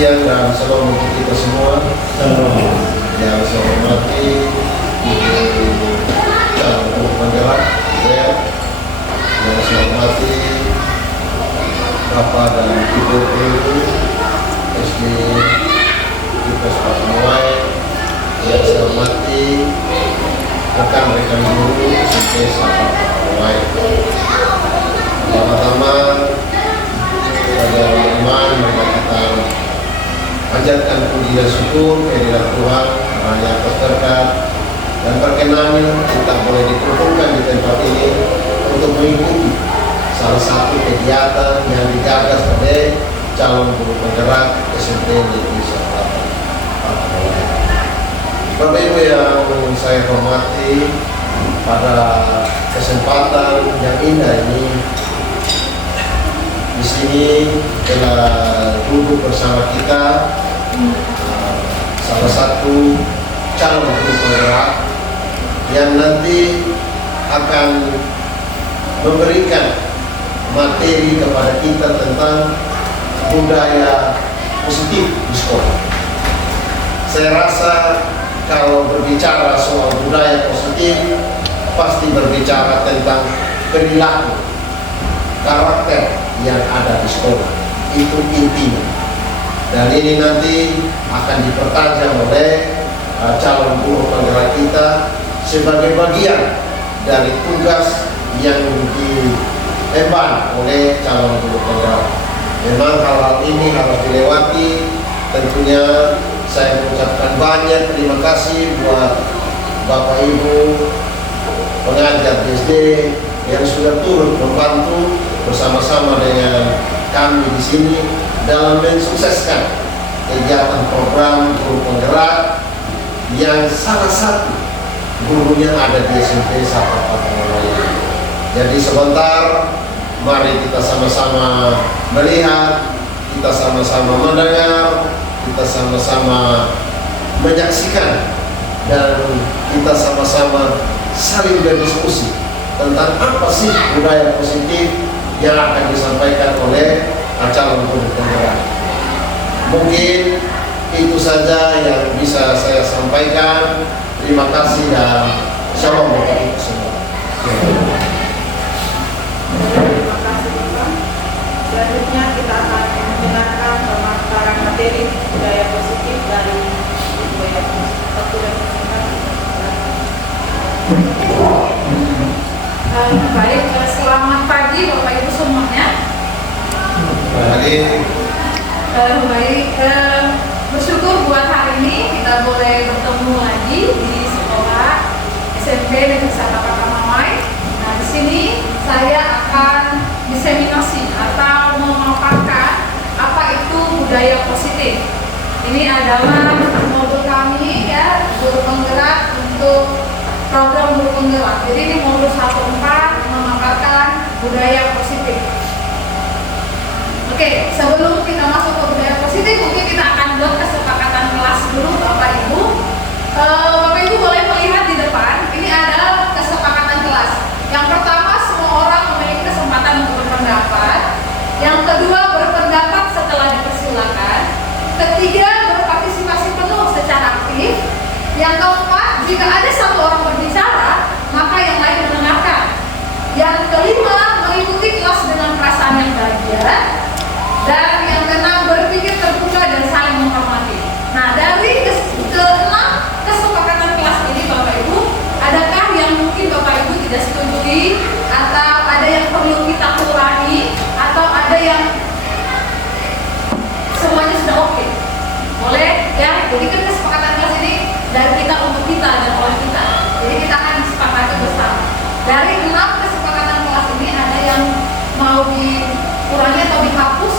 siang dan salam untuk kita semua. Yang saya hormati Ibu Calon Penggerak ya. Yang saya hormati Bapak dan Ibu Guru SD Kipres Pamuai. Yang saya hormati rekan-rekan guru SMP Sapa Pamuai. Pertama-tama sebagai iman kita panjatkan puji dan syukur kehadirat Tuhan hanya berkat dan perkenan kita boleh dikumpulkan di tempat ini untuk mengikuti salah satu kegiatan yang digagas oleh calon guru penggerak SMP Negeri Sapa Pamuai. Bapak Ibu yang saya hormati, pada kesempatan yang indah ini di sini telah duduk bersama kita salah satu calon guru penggerak yang nanti akan memberikan materi kepada kita tentang budaya positif di sekolah. Saya rasa kalau berbicara soal budaya positif pasti berbicara tentang perilaku, karakter yang ada di sekolah, itu intinya. Dan ini nanti akan dipertajam oleh calon guru penggerak kita sebagai bagian dari tugas yang diemban oleh calon guru penggerak. Memang hal-hal ini harus dilewati. Tentunya saya mengucapkan banyak terima kasih buat Bapak Ibu pengajar SD yang sudah turut membantu bersama-sama dengan kami di sini dalam mensukseskan kegiatan program guru penggerak yang salah satu gurunya ada di SMP Sapa Pamuai. Jadi sebentar mari kita sama-sama melihat, kita sama-sama mendengar, kita sama-sama menyaksikan, dan kita sama-sama saling berdiskusi tentang apa sih budaya positif yang akan disampaikan oleh calon guru penggerak. Mungkin itu saja yang bisa saya sampaikan. Terima kasih dan shalom Bapak Ibu semua. Terima kasih Bapak. Selanjutnya kita akan mendengarkan pemaparan materi budaya positif dari Ibu ya. Baik, selamat pagi Bapak Ibu semuanya. Baik, bersyukur buat hari ini kita boleh bertemu lagi di sekolah SMP Negeri Sapa Pamuai. Nah, di sini saya akan diseminasi atau memaparkan apa itu budaya positif. Ini adalah modul kami ya, guru penggerak untuk program guru penggerak. Jadi ini modul 1.4 memaparkan budaya positif. Oke, sebelum kita masuk ke budaya positif, mungkin kita akan buat kesepakatan kelas dulu Bapak Ibu. Bapak Ibu boleh melihat di depan, ini adalah kesepakatan kelas. Yang pertama, semua orang memiliki kesempatan untuk berpendapat. Yang kedua, berpendapat setelah dipersilakan. Ketiga, berpartisipasi penuh secara aktif. Yang keempat, jika ada satu orang berbicara, maka yang lain mendengarkan. Yang kelima, mengikuti kelas dengan perasaan yang bahagia. Dan yang keenam, berpikir terbuka dan saling menghormati. Nah, dari keenam kesepakatan kelas ini Bapak Ibu, adakah yang mungkin Bapak Ibu tidak setujui, atau ada yang perlu kita kurangi, atau ada yang semuanya sudah oke? Boleh ya, jadi kan kesepakatan kelas ini dari kita untuk kita dan oleh kita. Jadi kita akan disepakati bersama. Dari 6 kesepakatan kelas ini ada yang mau dikurangi atau dihapus,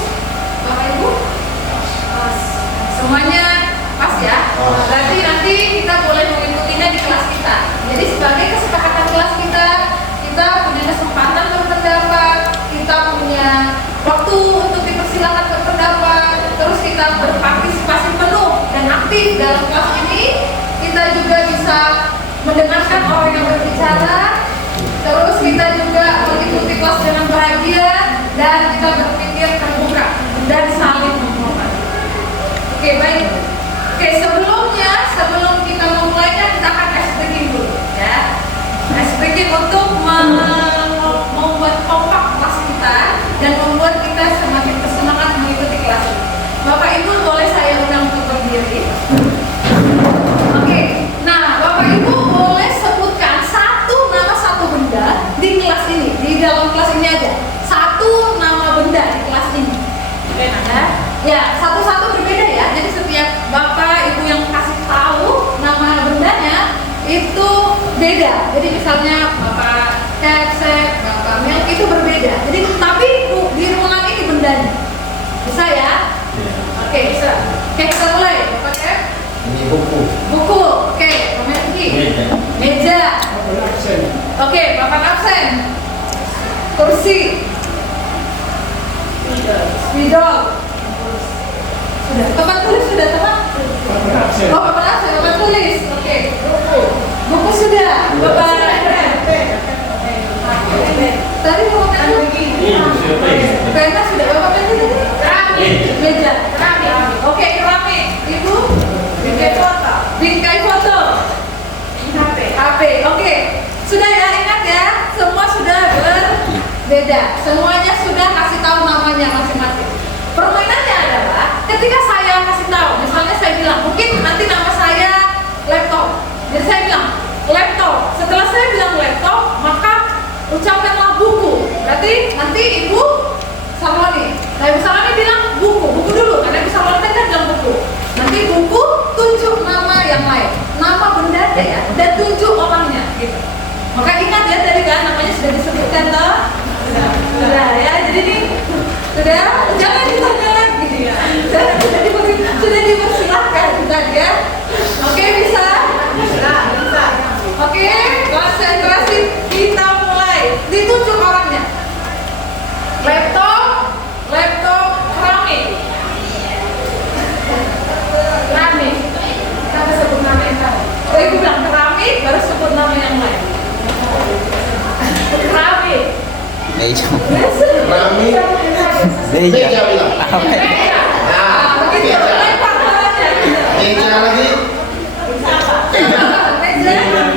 Bapak Ibu? Semuanya pas ya? Berarti nanti kita boleh mengikutinya di kelas kita. Jadi sebagai kesepakatan kelas kita punya kesempatan berpendapat, kita punya waktu untuk dipersilakan berpendapat, terus kita berpartisipasi penuh dan aktif dalam kelas ini. Kita juga bisa mendengarkan orang yang berbicara, terus kita juga mengikuti kelas dengan bahagia, dan kita berpikir terbuka dan saling menghormati. Oke, baik. Oke, sebelum kita memulainya, kita akan ice breaking dulu, ya. Ice breaking untuk membuat kompak kelas kita dan membuat kita semakin bersemangat mengikuti kelas ini. Bapak Ibu boleh saya undang untuk berdiri. Oke, nah Bapak Ibu boleh sebutkan nama satu benda di kelas ini, di dalam kelas ini aja. Satu nama benda di kelas ini. Ada? Ya, satu-satu berbeda ya. Jadi setiap Bapak Ibu yang kasih tahu nama bendanya itu beda. Jadi misalnya Bapak Kepsek, Bapak Milk itu berbeda. Jadi tapi di ruangan ini bendanya. Bisa ya? Oke, bisa. Oke, kita mulai. Bapak Kep. Ini buku. Buku. Oke, Bapak Melki. Meja. Oke, Bapak absen. Kursi. Spidol. Sudah. Tempat tulis sudah tepat? Oh, Bapak absen. Bapak tulis. Oke. Buku sudah. Bapak tadi Bapak Melki. Pena sudah. Bapak Melki tadi? Keramik. Meja. Keramik. Oke, keramik. Ibu? Bingkai foto. HP. Oke. Sudah ya, ingat ya. Semua sudah berbeda. Semuanya sudah kasih tahu namanya masing-masing. Permainannya adalah ketika saya kasih tahu, misalnya saya bilang, mungkin nanti nama saya laptop. Jadi saya bilang laptop. Setelah saya bilang laptop, maka ucapkanlah buku. Berarti nanti Ibu Sarwani. Nah, Ibu Sarwani bilang buku dulu. Karena Ibu Sarwani kan bilang buku. Nanti buku, tunjuk nama yang lain, nama bendanya ya, dan tunjuk orangnya gitu. Maka ingat ya tadi kan namanya sudah disebutkan toh? Sudah ya, jadi ini sudah, jangan ditanya lagi ya. Sudah dipersilahkan tadi ya. Oke, bisa? Bisa. Oke, konsentrasi, kita mulai. Ditunjuk orangnya. Laptop keramik. Keramik. Kita harus sebut nama yang sama. Ibu bilang keramik, baru sebut nama yang lain. Keramik. Meja. Keramik. Meja bilang. Meja. Nah, begitu. Lempar tangannya. Meja lagi.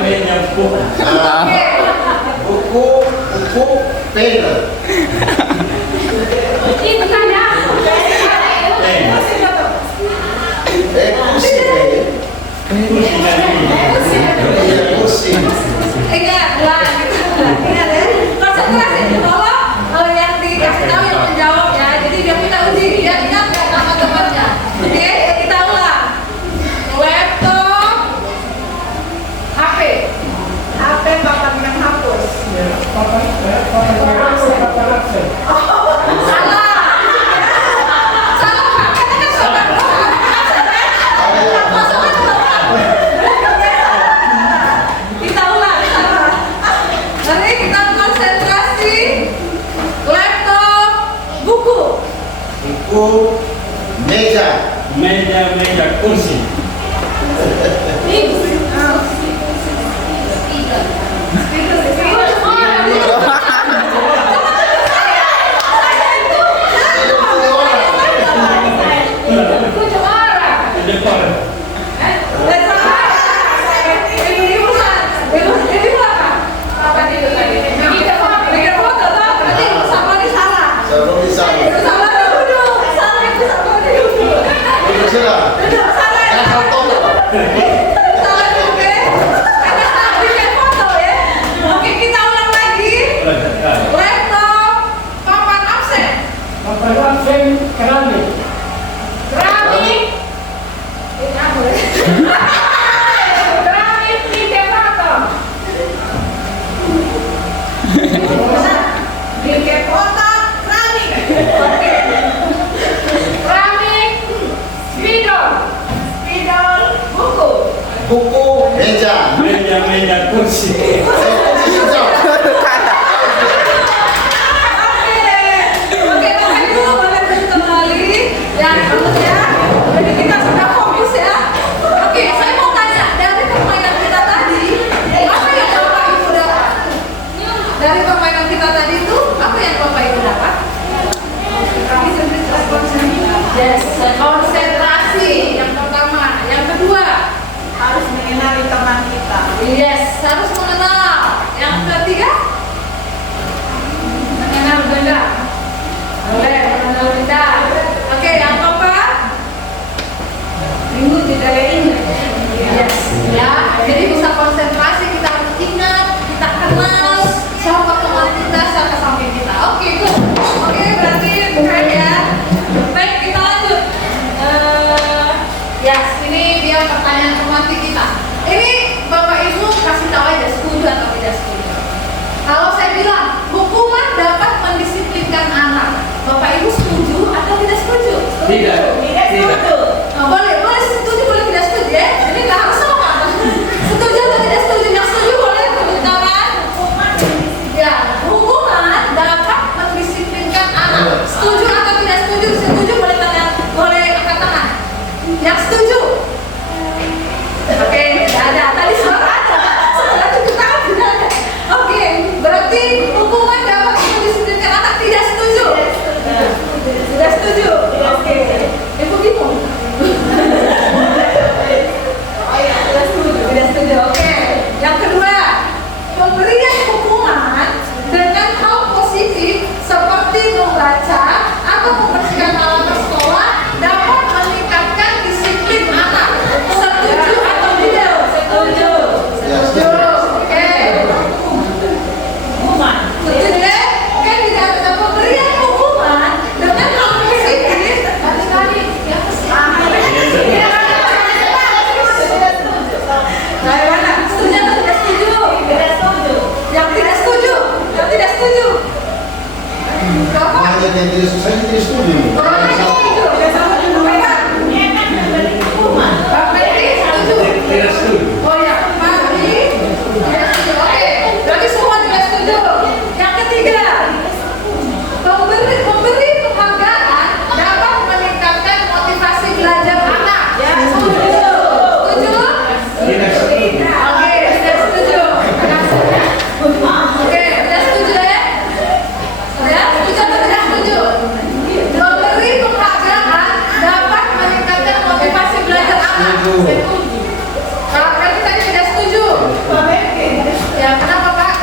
Meja. Oke. Buku, pena. Itu kan ya. Kursi. Ingat lah, ingat ya. Konsentrasi di bawah yang dikasih tahu yang menjawab ya. Jadi biar kita uji, ya ingat nggak nama temannya. Oke, kita ulang. Laptop, HP. Bapak bilang hapus. Salah. Salah Pak. Kan sobat. Kita ulang. Mari kita konsentrasi. Laptop, buku. Meja. Kursi. Oke, kita ulang lagi. Laptop, papan absen. Keramik. Keramik, bingkai foto. Bingkai foto, keramik. Oke. Keramik, spidol, buku. Meja. Kursi. Kursi hijau. Oke, Bapak Ibu boleh kembali. Ya, bagus ya. Jadi kita sudah fokus ya. Oke, saya mau tanya dari permainan kita tadi, apa yang Bapak Ibu dapat? Dari permainan kita tadi itu, apa yang Bapak Ibu dapat? Yes, konsentrasi. Tidak. Nah, boleh setuju, boleh tidak setuju ya. Jadi nggak harus sama. Setuju atau tidak setuju? Yang setuju boleh tepuk tangan. Ya, hukuman dapat mendisiplinkan anak. Setuju atau tidak setuju? Setuju boleh angkat tangan. Yang setuju? Oke, tidak ada. Tadi suara ada. Setelah tujuh tahun tidak ada. Oke, berarti hukuman dapat mendisiplinkan anak. Tidak setuju? Tidak setuju? Oke. Ibu bingung. Tidak setuju. Oke. Yang kedua, pemberian hukuman dengan hal positif seperti membaca atau membersihkan halaman sekolah dapat meningkatkan disiplin anak. Setuju atau tidak? Setuju. Setuju. Oke. Setuju ya? Oke, tidak ada pemberian hukuman dengan hal positif. Sekali-kali. Ya, setuju atau tidak setuju? Tidak setuju. Yang tidak setuju? Yang tidak setuju? Bapak? Hanya yang tidak setuju, saya tidak setuju. Bapak setuju? Bapak ini setuju? Tidak setuju. Oh ya, Pak ini tidak setuju. Oke, berarti semua tidak setuju. Yang ketiga, memberi penghargaan dapat meningkatkan motivasi belajar anak. Ya, setuju. Setuju? Tidak setuju. Oke, tidak setuju. Oke, tidak setuju ya? Ya, setuju atau tidak setuju? Memberi penghargaan dapat meningkatkan motivasi belajar anak. Setuju. Kalau berarti tadi tidak setuju. Ya, kenapa Pak?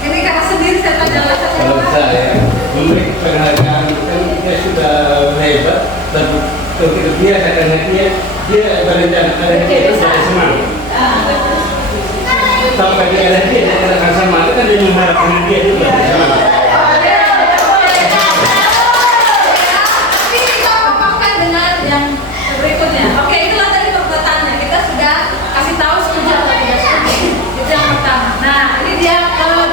Ini karena sendiri saya tanya alasannya Kalau Pak. saya memberi penghargaan itu kan dia sudah hebat, tapi kalau kita biasa karena dia berencana itu dari semangat. Sampai dia akan semangat kan dia mengharapkan dia juga. Tapi kita papakan dengan yang berikutnya. Oke, itulah tadi perbuatannya. Kita sudah kasih tahu setuju atau tidak setuju. Itu yang pertama. Nah, ini dia kedua.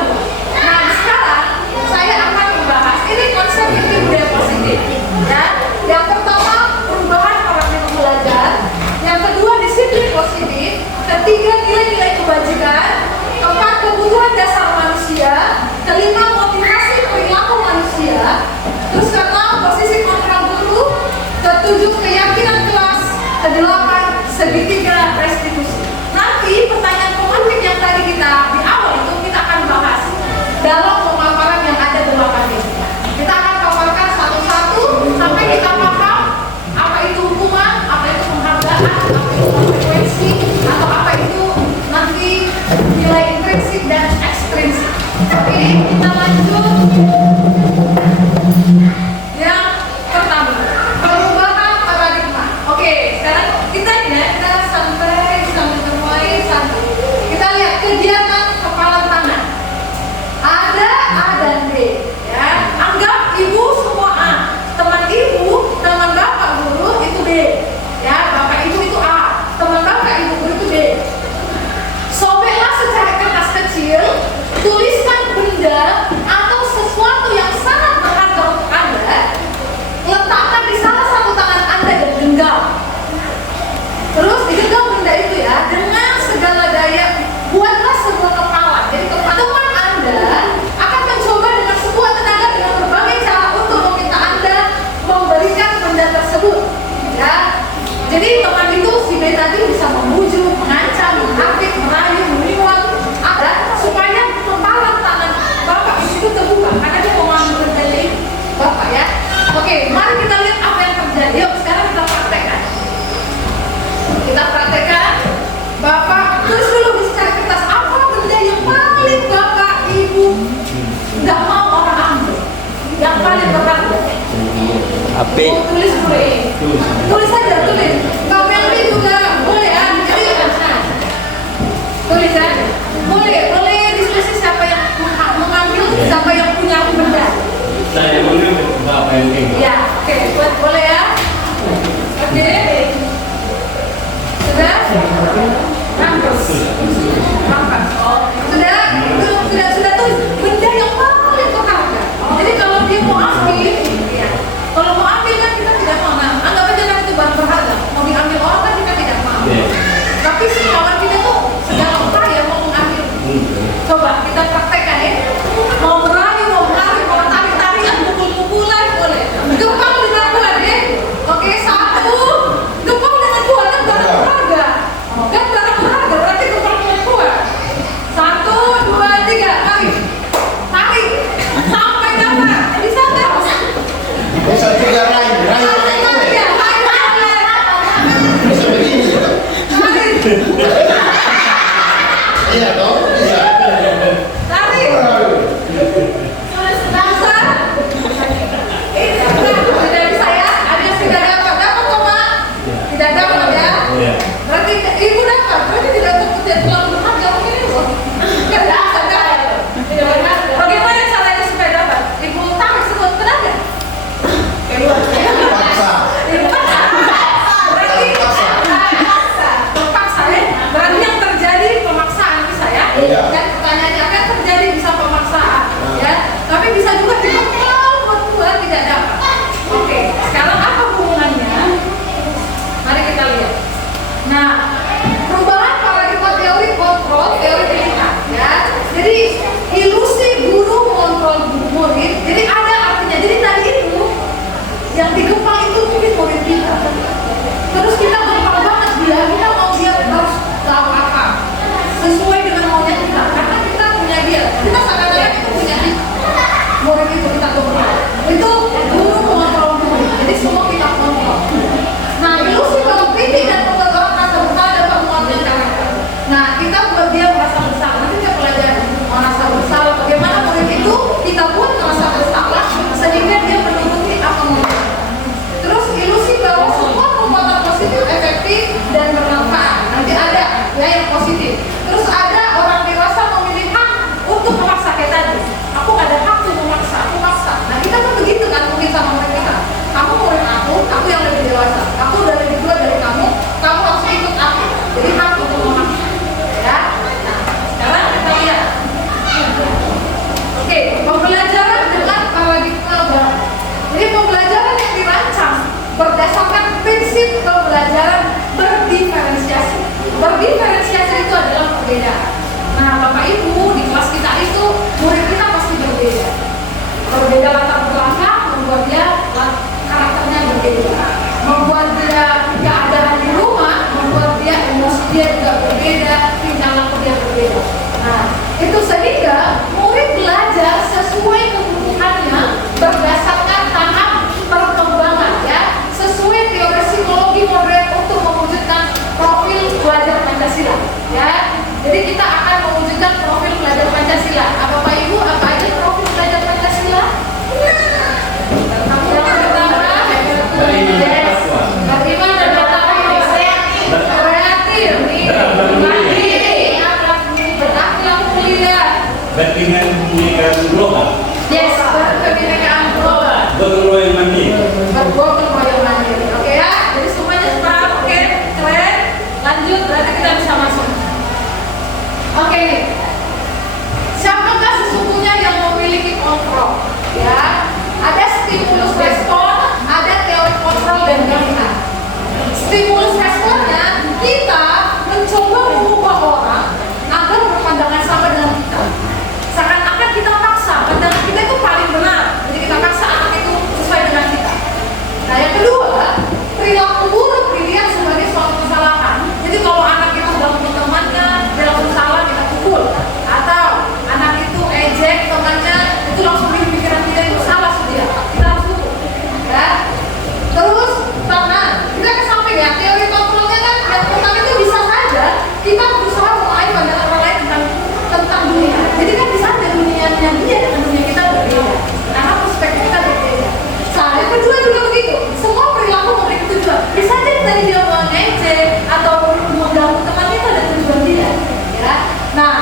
Nah, sekarang saya akan membahas ini konsep inti budaya positif. Ya, yang pertama perubahan paradigma belajar. Yang kedua disiplin positif. Ketiga nilai-nilai kebajikan. Keempat kebutuhan dasar manusia. Kelima motivasi perilaku manusia. Terus keenam posisi kontrol guru. Ketujuh keyakinan kelas. Kedelapan segitiga restitusi. Nanti pertanyaan pemantik yang tadi kita di awal itu kita akan bahas dalam pemaparan yang ada 8 ini. Kita akan paparkan satu-satu sampai kita paham apa itu hukuman, apa itu penghargaan, apa itu konsekuensi, atau apa itu nanti nilai intrinsik dan ekstrinsik. Oke, kita lanjut. Yang pertama, perubahan paradigma. Oke, sekarang kita santai satu. Kita lihat kegiatan kepala tangan. Ada A dan B. Ya, anggap ibu semua A. Teman ibu, teman bapak guru itu B. Ya, bapak ibu itu A. Teman bapak ibu guru itu B. Sobeklah secari kertas kecil, tuliskan benda atau sesuatu yang sangat berharga untuk Anda, letakkan di salah satu tangan Anda dan genggam. Terus digenggam benda itu ya, dengan segala daya, buatlah sebuah kepala. Jadi teman Anda akan mencoba dengan sebuah tenaga dengan berbagai cara untuk meminta Anda memberikan benda tersebut. Ya, jadi teman itu si B tadi bisa membujuk, mengancam, menghardik, merayu, menimbang, ada supaya kepala tangan bapak itu terbuka karena dia mau mengambil benda itu bapak ya. Oke, mari kita lihat apa yang terjadi. Yuk, sekarang kita praktekkan. Kita praktekkan. Bapak tulis dulu di secari kertas apa benda yang paling bapak ibu nggak mau orang ambil, yang paling berharga. HP. Oh, tulis dulu ya. Tulis saja, tulis. Mbak Melly juga boleh ya. Jadi tulis ya. Boleh diskusi siapa yang mengambil, siapa yang punya benda. Saya mengambil bapak yang tinggi. Ya, oke, boleh ya. Oke. Sudah? Bagus. Sudah tulis benda yang paling berharga. Jadi kalau dia mau ambil, ya. Kalau mau ambil kan kita tidak mau. Nah, 3, mari. Mari. Sampai dapat. Bisa nggak? Bisa juga Rai pakai kue. Bisa begini juga. Iya dong, bisa. Lari. Bangsa. Ini tidak bisa ya. Ada yang tidak dapat. Dapat kok, Pak? Tidak dapat ya. Berarti ibu dapat. Berarti tidak terlalu berharga mungkin itu. Tidak dapat. Bagaimana caranya supaya dapat? Ibu tarik semua tenaga. Paksa. Ibu paksa. Berarti terpaksa ya. Berarti yang terjadi pemaksaan bisa ya. Iya. Dan pertanyaannya akan terjadi bisa pemaksaan ya. Tapi bisa juga betul tidak dapat. Oke, sekarang apa hubungannya? Mari kita lihat. Nah, perubahan paradigma teori kontrol, teori pilihan ya. Jadi ilusi guru mengontrol murid. Jadi ada artinya. Jadi tadi itu yang digempal itu tulis murid kita. Terus kita gempal banget dia. Kita mau dia harus tahu apa sesuai dengan maunya kita. Karena kita punya dia. Kita sadar-sadar itu punya kita. Murid itu kita gempal. Itu guru mengontrol murid. Jadi semua kita kontrol. Nah, ilusi kalau kritik dan pengetahuan rasa bersalah dapat menguatkan karakter. Nah, kita buat dia merasa bersalah. Nanti dia pelajari merasa bersalah. Bagaimana murid itu kita pun merasa bersalah sehingga dia menuruti apa maunya. Terus ilusi bahwa semua perbuatan positif efektif dan bermanfaat. Nanti ada ya yang positif. Terus ada orang dewasa memilih hak untuk memaksa kayak tadi. Aku ada hak untuk memaksa, aku maksa. Nah kita kan begitu kan mungkin sama mereka. Kamu murid aku yang lebih dewasa. Aku udah lebih tua dari kamu harus ikut aku. Jadi hak untuk memaksa. Ya. Nah sekarang kita lihat. Oke, pembelajaran dengan paradigma baru. Jadi pembelajaran yang dirancang berdasarkan prinsip pembelajaran berdiferensiasi. Berdiferensiasi itu adalah perbedaan. Nah, Bapak Ibu di kelas kita itu murid kita pasti berbeda. Berbeda latar belakang membuat dia karakternya berbeda. Membuat dia keadaan di rumah, membuat dia emosi dia juga berbeda, tingkah laku dia berbeda. Nah, itu sehingga murid belajar sesuai kebutuhannya berdasarkan tahap perkembangan ya, sesuai teori psikologi modern untuk mewujudkan profil pelajar Pancasila ya. Jadi kita akan mewujudkan profil pelajar Pancasila. Bapak Ibu, apa aja profil pelajar Pancasila? Yang pertama, beriman dan bertakwa, kreatif, mandiri, berakhlak mulia, berkebinekaan global, yes, berkebinekaan global, bergotong royong mandiri. bergotong royong mandiri. Oke ya, jadi semuanya sepakat. Oke, keren. Lanjut, berarti kita bisa masuk. Oke nih, siapakah sesungguhnya yang memiliki kontrol? Ya, ada stimulus respon, ada teori kontrol dan pilihan. Stimulus responnya kita mencoba mengubah orang agar berpandangan sama dengan kita. Seakan-akan kita paksa, pandangan kita itu paling benar. Jadi kita paksa anak itu sesuai dengan kita. Nah yang kedua, perilaku buruk dilihat sebagai suatu kesalahan. Jadi kalau anak itu ganggu temannya, dia langsung salah, kita pukul. Atau anak itu ejek temannya, itu langsung di pikiran kita itu salah dia. Kita harus pukul. Ya. Terus karena kita ke samping ya, teori kontrolnya kan yang pertama itu bisa saja kita berusaha mengenai pandangan orang lain tentang dunia. Jadi kan bisa ada dunianya dia dengan dunia kita berbeda. Karena perspektif kita berbeda. Nah, yang kedua juga begitu. Semua perilaku memberi tujuan. Bisa jadi tadi dia mengejek atau mengganggu teman kita ada tujuan dia. Ya. Nah,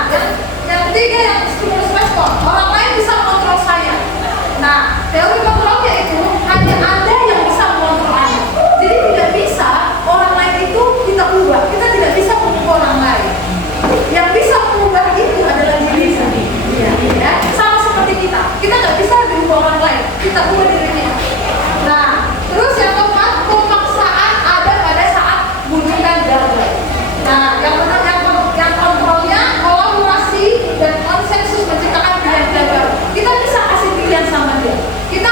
yang ketiga yang stimulus respon. Orang lain bisa mengontrol saya. Nah, teori kontrolnya itu hanya ada yang bisa mengontrol Anda. Jadi tidak bisa orang lain itu kita ubah. Kita tidak bisa mengubah orang lain. Yang bisa mengubah itu adalah diri sendiri. Ya. Sama seperti kita. Kita nggak bisa berubah orang lain. Kita ubah diri kita. Nah, terus yang keempat, pemaksaan ada pada saat bujukan gagal. Nah, yang kontrolnya kolaborasi dan konsensus menciptakan pilihan gagal. Kita bisa kasih pilihan sama dia. Kita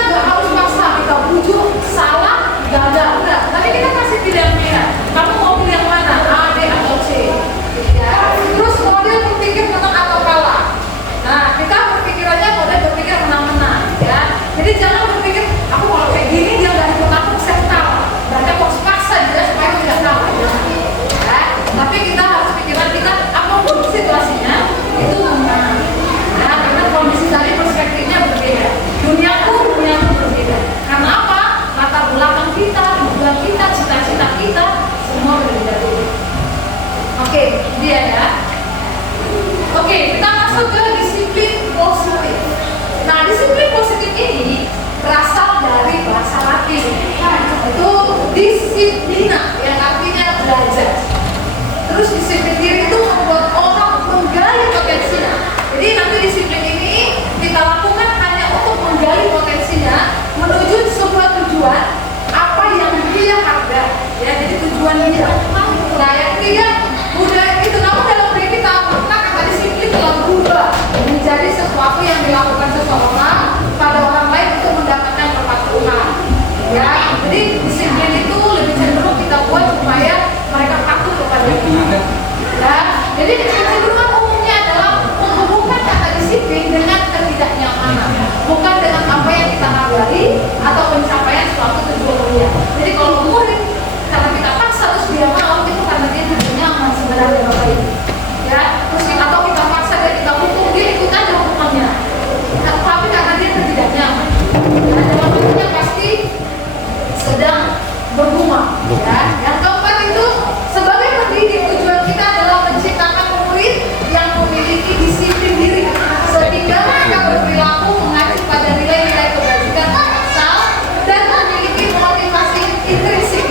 kita masuk ke disiplin positif. Nah, disiplin positif ini berasal dari bahasa Latin, itu disiplina, yang artinya belajar. Terus disiplin diri itu membuat orang menggali potensinya. Jadi nanti disiplin ini kita lakukan hanya untuk menggali potensinya menuju sebuah tujuan apa yang dia hargai, ya, jadi tujuan dia. Nah, yang ketiga, budaya itu, namun dalam diri kita maka kata disiplin telah berubah menjadi sesuatu yang dilakukan seseorang pada orang lain untuk mendapatkan kepatuhan. Ya, jadi disiplin itu lebih cenderung kita buat supaya mereka patuh kepada kita. Ya, jadi kecenderungan umumnya adalah menghubungkan kata disiplin dengan ketidaknyamanan, bukan dengan apa yang kita hargai atau pencapaian suatu tujuan mulia. Jadi kalau murid karena kita paksa terus dia mau, itu karena dia tidak nyaman sebenarnya Bapak Ibu. Ya, terus kita atau kita paksa dan kita hukum, dia ikut aja hukumannya. Nah, tapi karena dia tidak nyaman, ya, dalam hatinya pasti sedang berbunga. Ya. Yang keempat itu, sebagai pendidik tujuan kita adalah menciptakan murid yang memiliki disiplin diri sehingga mereka berperilaku mengacu pada nilai-nilai kebajikan asal dan memiliki motivasi intrinsik.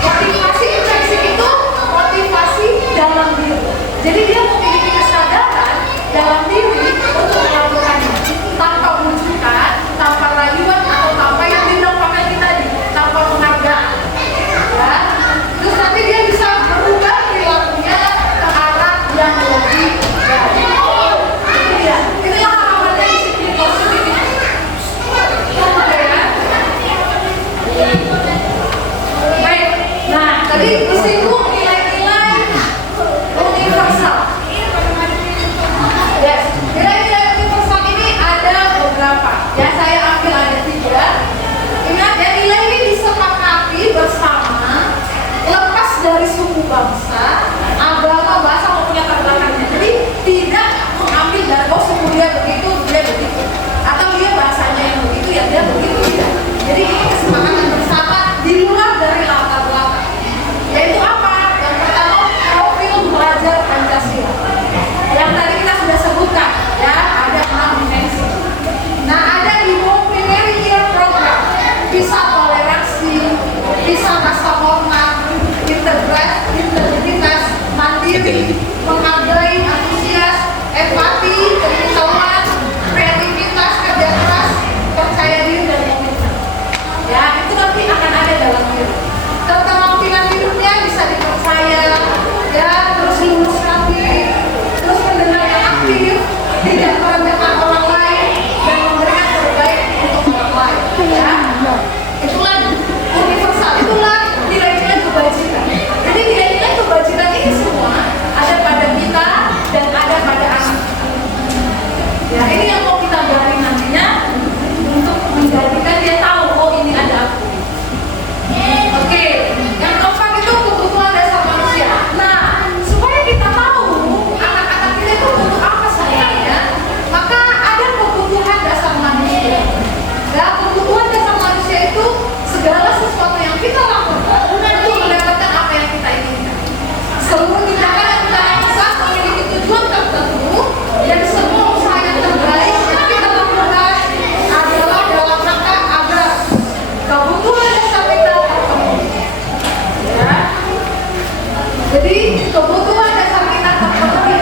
Motivasi intrinsik itu motivasi dalam diri. Jadi dia memiliki kesadaran dalam diri untuk melakukannya tanpa wujudan, tanpa rayuan atau tanpa yang dinampakkan kita tadi, tanpa penghargaan. Ya. Terus nanti dia bisa berubah perilakunya ke arah yang lebih baik. Ya, inilah harapan dari disiplin positif ini. Baik, nah tadi disinggung nilai-nilai universal. Yes, nilai-nilai universal ini ada beberapa. Ya, saya ambil ada 3. Ingat ya, nilai ini disepakati bersama, lepas dari suku bangsa, agama, bahasa maupun latar belakangnya. Jadi tidak mengambil dari suku dia begitu, atau dia bahasanya yang begitu, ya dia begitu, tidak. Jadi ini kesepakatan bersama di luar dari latar belakang. Yaitu apa? Yang pertama, profil belajar Pancasila. Yang tadi kita sudah sebutkan, ya, ada 6 dimensi. Nah, ada Humanitarian Year Program, bisa toleransi, bisa rasa hormat, integritas, mandiri, menghargai, antusias, empati, pengetahuan, kreativitas, kerja keras, percaya diri dan komitmen. Ya, itu nanti akan ada dalam diri. Keterampilan hidupnya bisa dipercaya, ya, terus lulus nanti, terus mendengar yang aktif, tidak meremehkan orang lain dan memberikan terbaik untuk orang lain. Ya, itulah universal, itulah nilai-nilai kebajikan. Jadi nilai-nilai kebajikan ini semua ada pada kita dan ada pada anak. Ya, ini yang mau kita gali nantinya untuk menjadikan dia tahu, oh ini ada aku. Oke, yang keempat itu kebutuhan dasar manusia. Nah, supaya kita tahu anak-anak kita itu butuh apa sebenarnya, maka ada kebutuhan dasar manusia. Ya, kebutuhan dasar manusia itu segala sesuatu yang kita lakukan untuk mendapatkan apa yang kita inginkan. Seluruh tindakan yang kita lakukan memiliki tujuan tertentu dan semua usaha yang terbaik yang kita lakukan adalah dalam rangka agar kebutuhan dasar kita terpenuhi. Ya. Jadi kebutuhan dasar kita terpenuhi.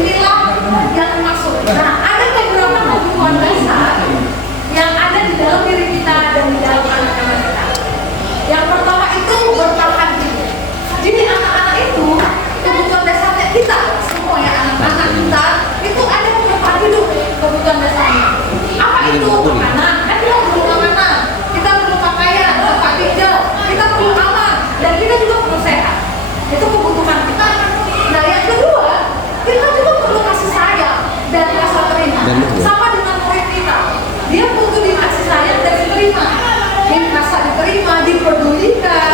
Inilah yang dimaksud. Nah, ada beberapa kebutuhan dasar yang ada di dalam diri kita dan di dalam anak-anak kita. Yang pertama itu bertahan hidup. Jadi anak-anak itu kebutuhan dasarnya kita, semua ya, anak-anak kita itu ada bertahan hidup kebutuhan dasarnya. Apa itu? Makanan. Kan kita perlu makanan, kita perlu pakaian, tempat tinggal, kita perlu aman, dan kita juga perlu sehat. Itu kebutuhan kita. Nah, yang kedua, kita juga perlu kasih sayang dan rasa terima. Sama dengan murid kita, dia butuh dikasih sayang dan diterima, merasa diterima, dipedulikan,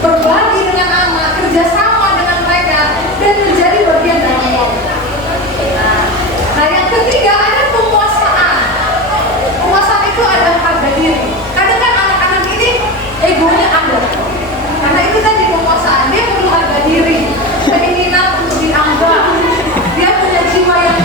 berbagi dengan anak, kerjasama dengan mereka, dan menjadi bagian dari keluarga. Nah, yang ketiga ada penguasaan. Penguasaan itu ada harga diri. Kadang kan anak-anak ini egonya ada. Karena itu tadi penguasaan, dia perlu harga diri, keinginan untuk dianggap, dia punya jiwa yang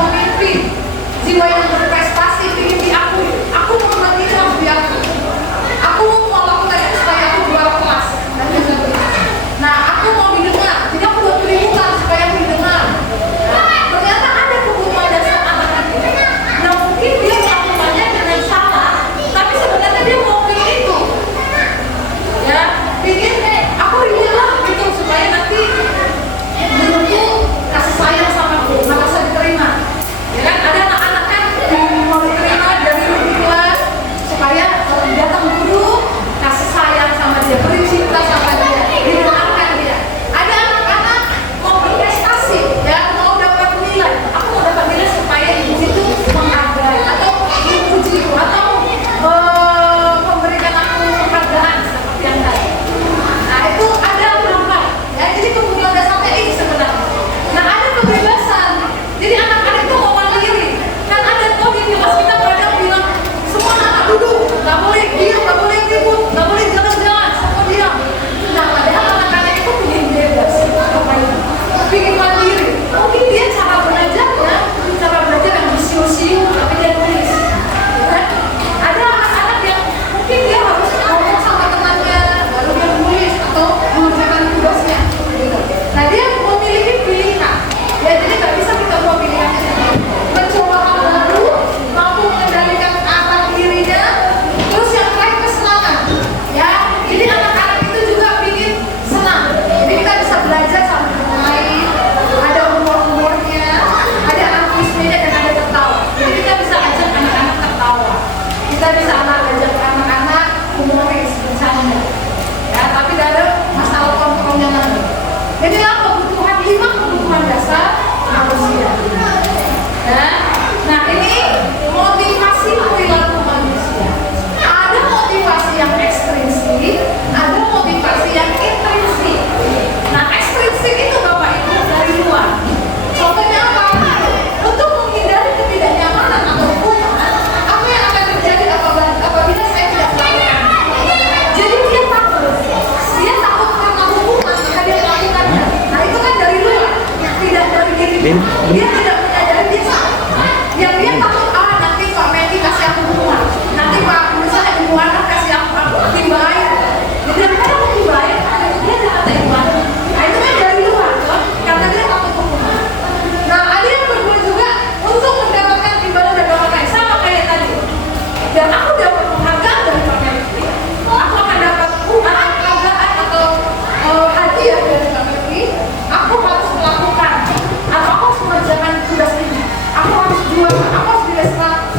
juara, aku harus nilai 100.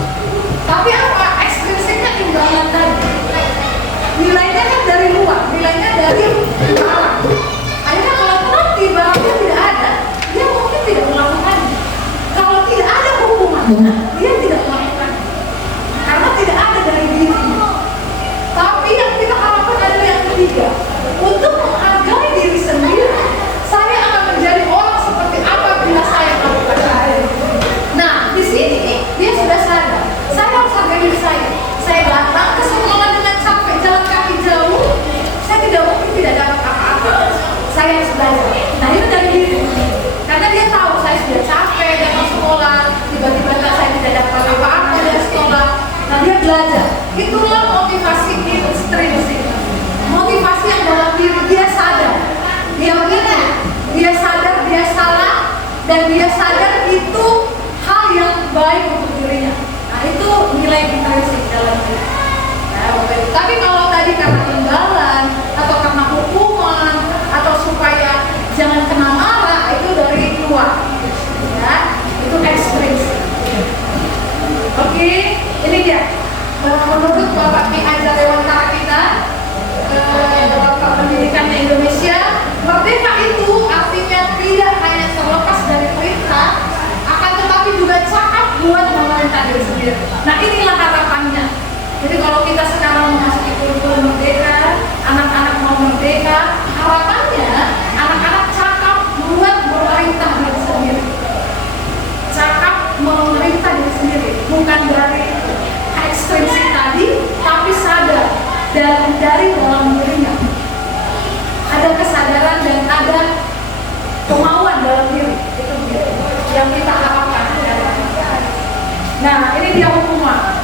Tapi apa? Ekstrinsiknya imbalan tadi. Nilainya kan dari luar, nilainya dari barang. Akhirnya kalau nanti barangnya tidak ada, dia mungkin tidak melakukannya. Kalau tidak ada hukumannya, dia tidak melakukannya. Karena tidak ada dari diri. Tapi yang kita harapkan adalah yang ketiga, untuk menghargai diri sendiri. Saya akan menjadi orang seperti apa bila saya melakukan. Nah, di sini dia sudah sadar. Saya harus hargai diri saya. Saya datang ke sekolah dengan capek, jalan kaki jauh. Saya tidak mungkin tidak dapat apa-apa. Saya harus belajar. Nah, itu dari diri. Karena dia tahu saya sudah capek datang sekolah. Tiba-tiba saya tidak dapat apa-apa dari sekolah. Nah, dia belajar. Itulah motivasi intrinsik. Motivasi yang dalam diri dia sadar. Dia begitu. Dia sadar dia salah dan dia sadar itu hal yang baik untuk dirinya. Nah, itu nilai intrinsik dalam diri. Nah, tapi kalau tadi karena imbalan atau karena hukuman atau supaya jangan kena marah, itu dari luar. Ya, itu ekstrinsik. Oke, ini dia. Menurut Bapak Ki Hajar Dewantara kita, Bapak Pendidikannya Indonesia, merdeka itu artinya tidak hanya terlepas dari perintah, akan tetapi juga cakap buat memerintah diri sendiri. Nah, inilah harapannya. Jadi kalau kita sekarang memasuki kurikulum merdeka, anak-anak mau merdeka, harapannya anak-anak cakap buat memerintah diri sendiri. Cakap memerintah diri sendiri, bukan dari ekstrinsik tadi, tapi sadar dan dari dalam dirinya. Ada kesadaran dan ada kemauan dalam diri. Itu yang kita harapkan. Nah, ini dia hukuman.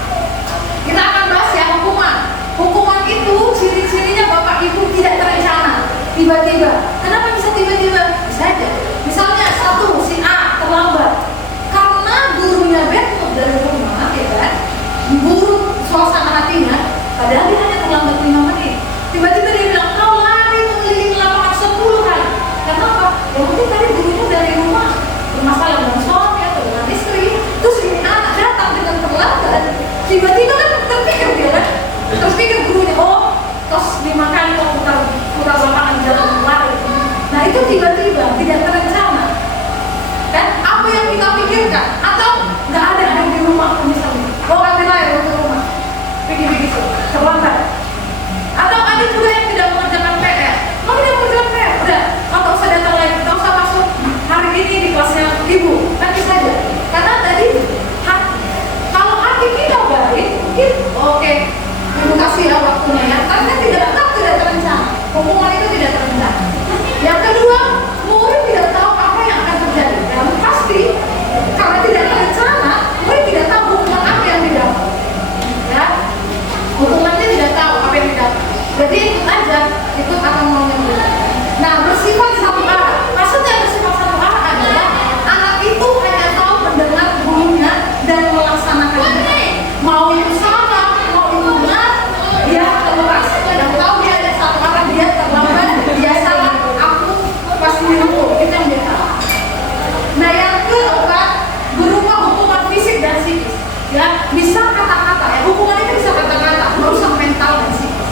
Kita akan bahas ya hukuman. Hukuman itu ciri-cirinya Bapak Ibu tidak terencana, tiba-tiba. Kenapa bisa tiba-tiba? Bisa aja. Misalnya satu, si A terlambat karena gurunya bad mood dari rumah, ya kan? Buruk suasana hatinya, padahal dia hanya terlambat 5 menit. Tiba-tiba dia bilang, kau lari mengelilingi lapangan 10 kali. Karena apa? Ya mungkin tadi gurunya dari rumah bermasalah dengan suami atau dengan istri. Terus ini anak datang dengan terlambat. Tiba-tiba kan terpikir dia kan? Terpikir gurunya, oh, terus 5 kali kau putar lapangan jalan lari. Nah, itu tiba-tiba, tidak terencana. Kan? Apa yang kita pikirkan? Atau nggak ada air di rumah misalnya. Oh, ambil air untuk rumah. Pergi-pergi terlambat. Atau ada juga yang tidak mengerjakan PR. Mau tidak mengerjakan PR? Udah, kalau usah datang lagi, nggak usah masuk hari ini di kelasnya ibu. Kan bisa aja. Karena tadi kalau hati kita baik, mungkin oke, ibu kasih ya waktunya ya. Karena tidak terencana. Hukuman itu tidak terencana. Yang kedua, murid tidak tahu apa yang akan terjadi. Dan pasti karena tidak terencana, murid tidak tahu hukuman apa yang didapat. Ya, hukumannya tidak tahu apa yang didapat. Jadi ikut aja, ikut apa maunya murid. Nah, bersifat satu arah. Maksudnya bersifat satu arah adalah anak itu hanya tahu mendengar gurunya dan melaksanakannya. Mau itu salah, mau itu benar, dia terlepas. Yang tahu dia ada satu arah, dia terlambat, dia salah, aku pasti dihukum. Itu yang dia tahu. Nah, yang keempat berupa hukuman fisik dan psikis. Ya, bisa kata-kata ya. Hukuman itu bisa kata-kata, merusak mental dan psikis.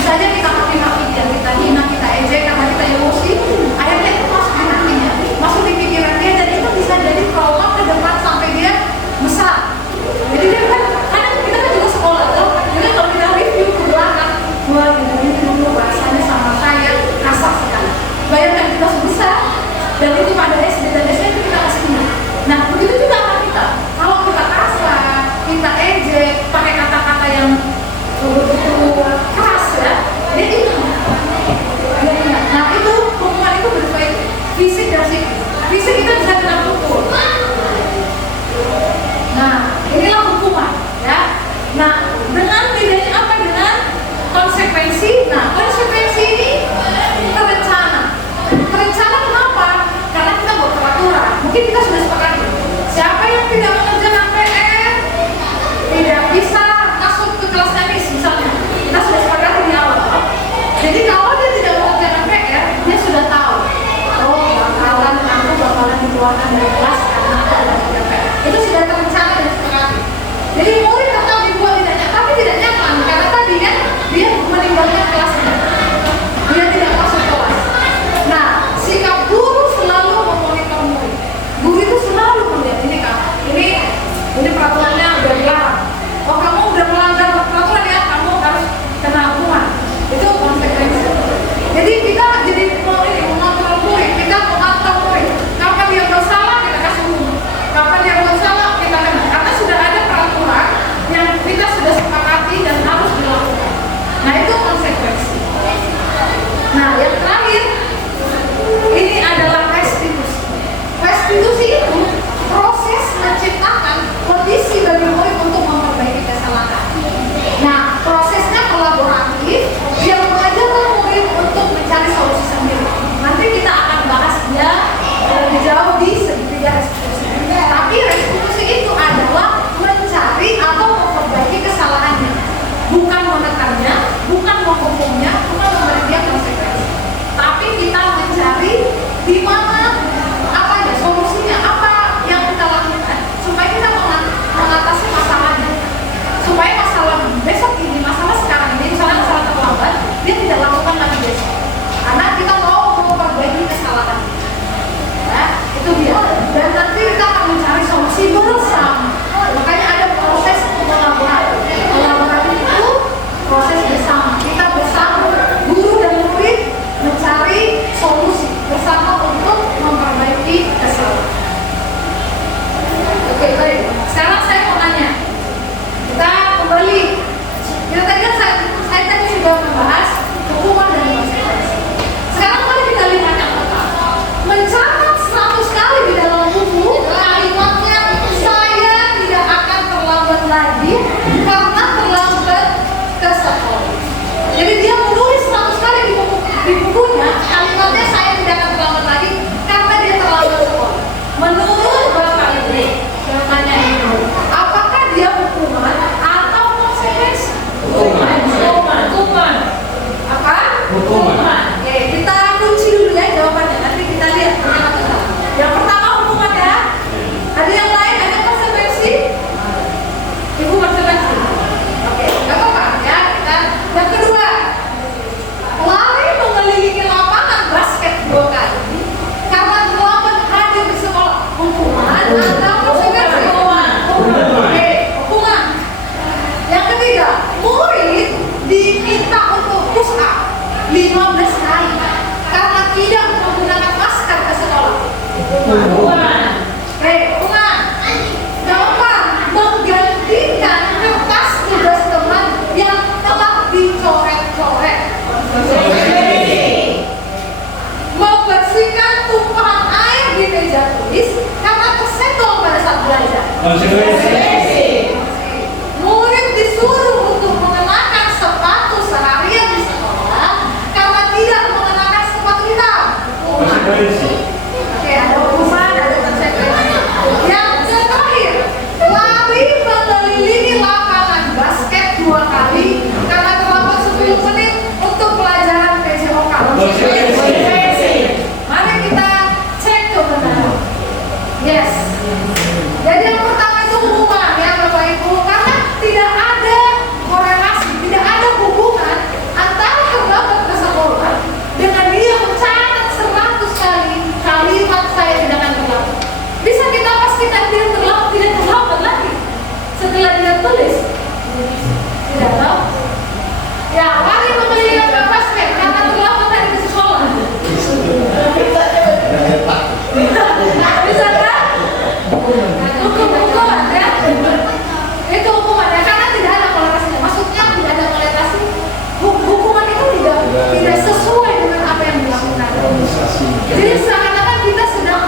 Misalnya kita maki-maki dia, kita hina, kita ejek karena kita emosi, akhirnya itu masuk di hatinya, masuk di pikiran dia, dan itu bisa jadi trauma ke depan sampai dia besar. Jadi dia kan, kadang kita kan juga sekolah tuh, jadi kalau kita review ke belakang, wah ini dulu bahasanya sama saya kasar sekali. Bayangkan kita sebesar, dan itu pada SD dan SMP kita kasih hina. Nah, begitu juga anak kita. Kalau kita kasar, kita ejek, pakai kata-kata yang betul-betul keras ya, dia ingat. Nah, itu hukuman itu berupa fisik dan psikis. Fisik kita bisa kena pukul. Nah, inilah hukuman ya. Nah, dengan bedanya apa dengan konsekuensi? Nah, konsekuensi ini terencana. Terencana kenapa? Karena kita buat peraturan. Mungkin kita sudah sepakati. Siapa yang tidak mengerjakan PR tidak bisa masuk ke kelas tenis misalnya. Kita sudah sepakati di awal. Jadi kalau dia tidak mengerjakan PR, dia sudah tahu. Oh, bakalan dikeluarkan dari kelas karena aku tidak mengerjakan PR. Itu sudah terencana. Konsekuensi. Murid disuruh untuk mengenakan sepatu seharian di sekolah karena tidak mengenakan sepatu hitam. Konsekuensi. Oke, ada hukuman, ada konsekuensi. Yang terakhir, lari mengelilingi lapangan basket 2 kali karena terlambat 10 menit untuk pelajaran PJOK. Konsekuensi. Mari kita cek kebenaran. Yes. Jadi yang pertama itu hukuman ya Bapak Ibu, karena tidak ada korelasi, tidak ada hubungan antara terlambat ke sekolah dengan dia mencatat 100 kali kalimat saya tidak akan terlambat. Bisa kita pastikan tidak terlambat lagi setelah dia tulis? Tidak tahu. Ya, lari mengelilingi lapangan basket karena terlambat tadi ke sekolah. Bisa kan? Hukuman ya. Itu hukumannya karena tidak ada korelasinya. Maksudnya tidak ada korelasi. Hukuman itu tidak sesuai dengan apa yang dilakukan. Jadi seakan-akan kita sedang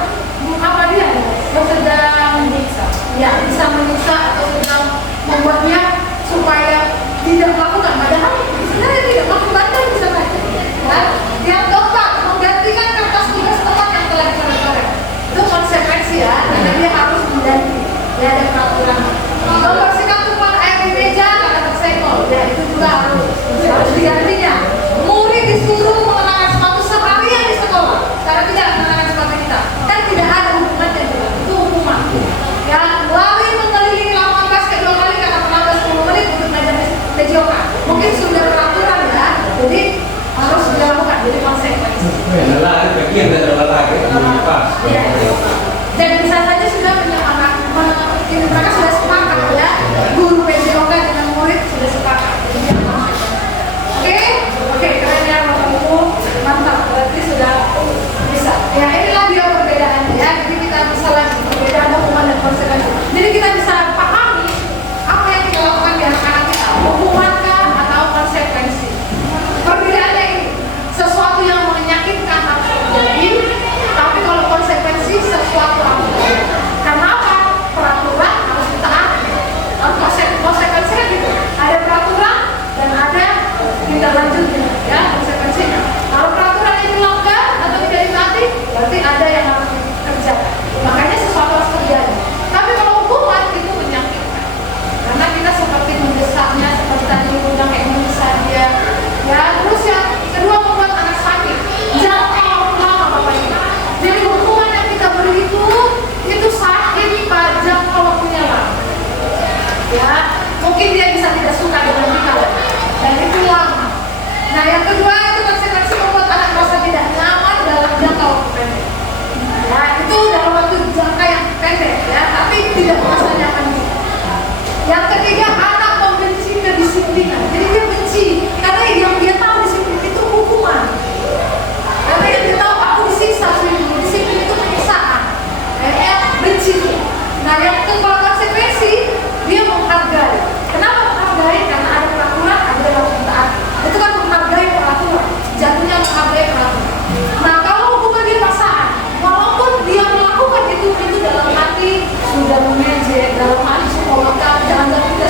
apa dia? Sedang bisa menyiksa atau sedang membuatnya supaya tidak melakukan. Padahal sebenarnya tidak melakukan dan bisa saja. Ya. Yang keempat, menggantikan kertas tugas teman yang telah dicoret-coret. Itu konsekuensi ya, karena dia harus mengganti. Ya ada peraturan. Membersihkan tumpahan air di meja karena tersenggol. Ya itu juga harus digantinya. Murid disuruh mengenakan sepatu seharian di sekolah karena tidak mengenakan sepatu hitam. Kan tidak ada hukumannya juga. Itu hukuman. Yang lari mengelilingi lapangan basket 2 kali karena terlambat 10 menit untuk belajar PJOK. Mungkin sudah peraturan ya, jadi harus dilakukan. Jadi konsekuensi. Lari bagian dari olahraga. Pas. Ya. Dan bisa saja sudah mereka sudah sepakat ya, guru PJOK dengan murid sudah sepakat. Oke, keren ya Bapak Ibu, mantap. Berarti sudah bisa. Ya inilah dia perbedaannya ya. Jadi kita bisa lagi perbedaan hukuman dan konsekuensi. Jadi kita bisa pahami apa yang kita lakukan di anak-anak kita, hukumankah atau konsekuensi. Perbedaannya ini sesuatu yang menyakitkan harus terjadi, tapi kalau konsekuensi sesuatu harus terjadi. Karena apa? Peraturan harus ditaati. Konsekuensi kan gitu. Ada peraturan dan ada tindak lanjutnya, ya konsekuensinya. Kalau peraturan itu dilanggar atau tidak ditaati, berarti ada yang harus dikerjakan. Makanya sesuatu harus terjadi. Tapi kalau hukuman itu menyakitkan, karena kita seperti mendesaknya, seperti tadi undang kayak mendesak dia. Ya terus yang kedua membuat anak sakit. Jangka waktu lama Bapak Ibu. Jadi hukuman yang kita beri itu sakit pada jangka waktunya lama. Ya mungkin dia bisa tidak suka dengan kita dan itu lama. Nah yang kedua itu konsekuensi membuat anak merasa tidak nyaman dalam jangka waktu pendek. Ya itu dalam waktu jangka yang pendek ya, tapi tidak merasa nyaman juga. Yang ketiga anak membenci kedisiplinan. Jadi dia benci karena yang dia tahu disiplin itu hukuman. Karena yang dia tahu aku disiksa, disiplin itu penyiksaan. Benci. Nah yang kedua konsekuensi dia menghargai. Kenapa menghargai? Karena ada peraturan, ada yang harus ditaati. Itu kan menghargai peraturan. Jatuhnya menghargai peraturan. Nah kalau hukuman dia paksaan, walaupun dia melakukan itu dalam hati sudah mengejek, dalam hati sekolah jangan-jangan kita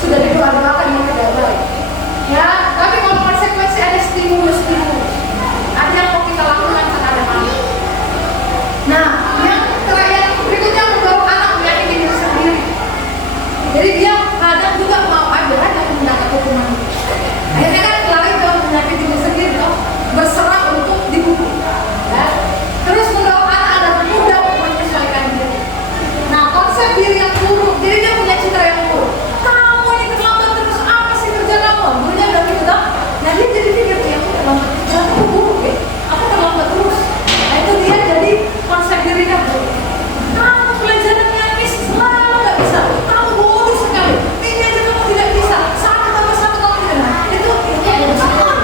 sudah didoakan yang tidak baik. Ya, tapi kalau konsekuensi ada stimulus, ada yang mau kita lakukan terhadap anak. Nah, yang terakhir berikutnya membawa anak menyakiti diri sendiri. Jadi dia kadang juga mau ada yang mendapat hukuman. Akhirnya kan lari ke menyakiti diri sendiri, berserah untuk dihukum. Ya. Terus membawa anak agar mudah menyesuaikan diri. Nah, konsep diri yang buruk, jadi dia punya citra yang buruk. Kamu ini terlambat terus, apa sih kerja kamu? Gurunya udah gitu dong. Nah dia jadi pikir ya, aku terlambat, aku buruk ya, aku terlambat terus. Nah itu dia jadi konsep dirinya buruk. Kamu pelajarannya miss selalu nggak bisa, kamu bodoh sekali. Ini aja kamu tidak bisa, satu tambah satu kamu tidak. Nah, itu salah.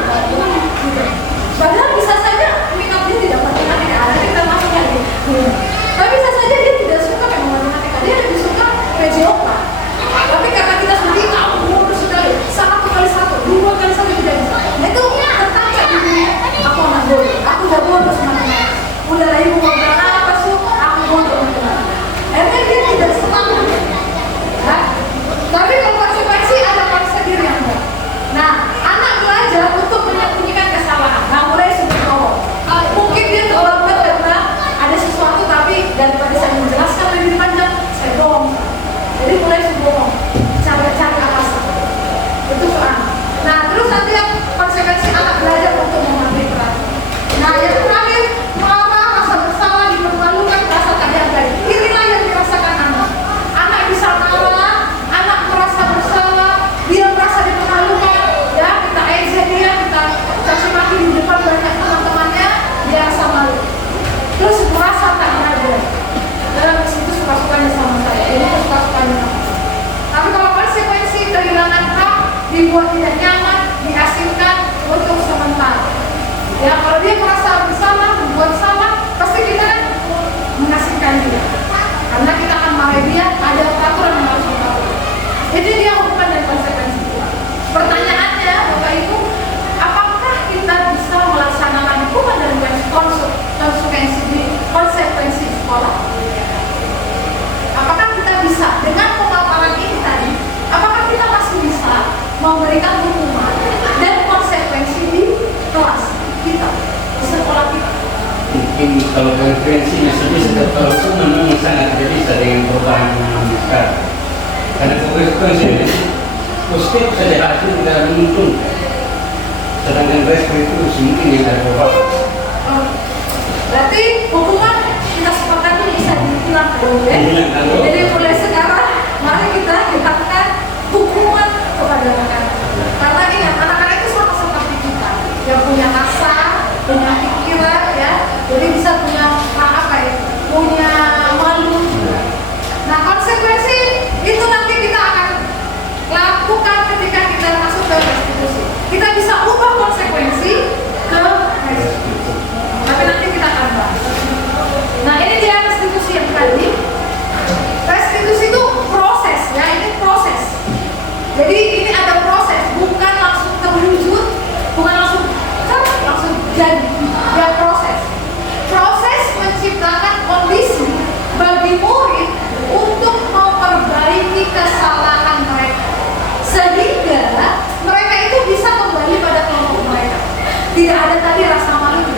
Padahal bisa saja minatnya tidak matematika, ada kita masuk lagi. Tapi bisa saja dia tidak suka memang matematika, dia lebih suka PJOK. Tapi karena kita sendiri kamu bodoh sekali, 1 kali 1, 2 kali 1 tidak bisa. Nah itu tertancap di dunia. Aku anak bodoh, aku udah bodoh sama matematika. Udah lah ibu mau bilang apa sih? Aku bodoh matematika. Akhirnya dia tidak kalau preferensinya sedih kalau semua memang sangat tidak bisa dengan perubahan yang sekarang. Karena konsekuensinya positif saja hasil tidak menguntungkan. Sedangkan restitusi mungkin yang ada perubahan. Berarti hukuman kita sepakati bisa dihilangkan, ya? Jadi mulai sekarang mari kita hilangkan hukuman kepada anak-anak. Karena ingat, anak-anak itu sama seperti kita, yang punya rasa, punya pikiran, ya. Jadi bisa punya punya malu juga. Nah, konsekuensi itu nanti kita akan lakukan ketika kita masuk ke restitusi. Kita bisa ubah konsekuensi ke restitusi. Tapi nanti kita akan bahas. Nah, ini dia restitusi yang tadi. Restitusi itu proses, ya, ini proses. Jadi ini ada proses, bukan langsung terwujud, bukan langsung jadi. Ya, proses. Proses menciptakan kondisi bagi murid untuk memperbaiki kesalahan mereka, sehingga mereka itu bisa kembali pada kelompok mereka. Tidak ada tadi rasa malu,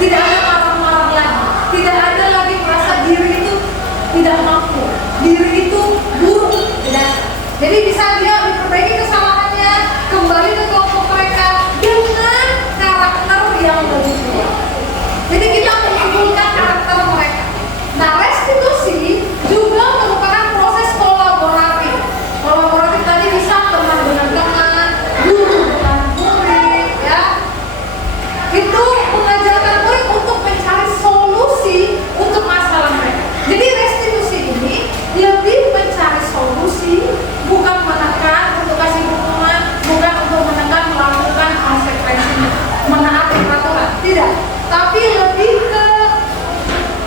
tidak ada marah-marah lagi, tidak ada lagi merasa diri itu tidak mampu, diri itu buruk, tidak. Jadi bisa dia memperbaiki kesalahannya, kembali ke kelompok mereka dengan karakter yang lebih kuat. Jadi kita menimbulkan karakter mereka. Nah, restitusi juga merupakan proses kolaboratif. Kolaboratif tadi bisa teman dengan teman, guru dengan murid, ya. Itu mengajarkan murid untuk mencari solusi untuk masalah mereka. Jadi restitusi ini lebih mencari solusi, bukan menekan untuk kasih hukuman, bukan untuk menekan melakukan konsekuensinya, menaati peraturan, tidak. Tapi lebih ke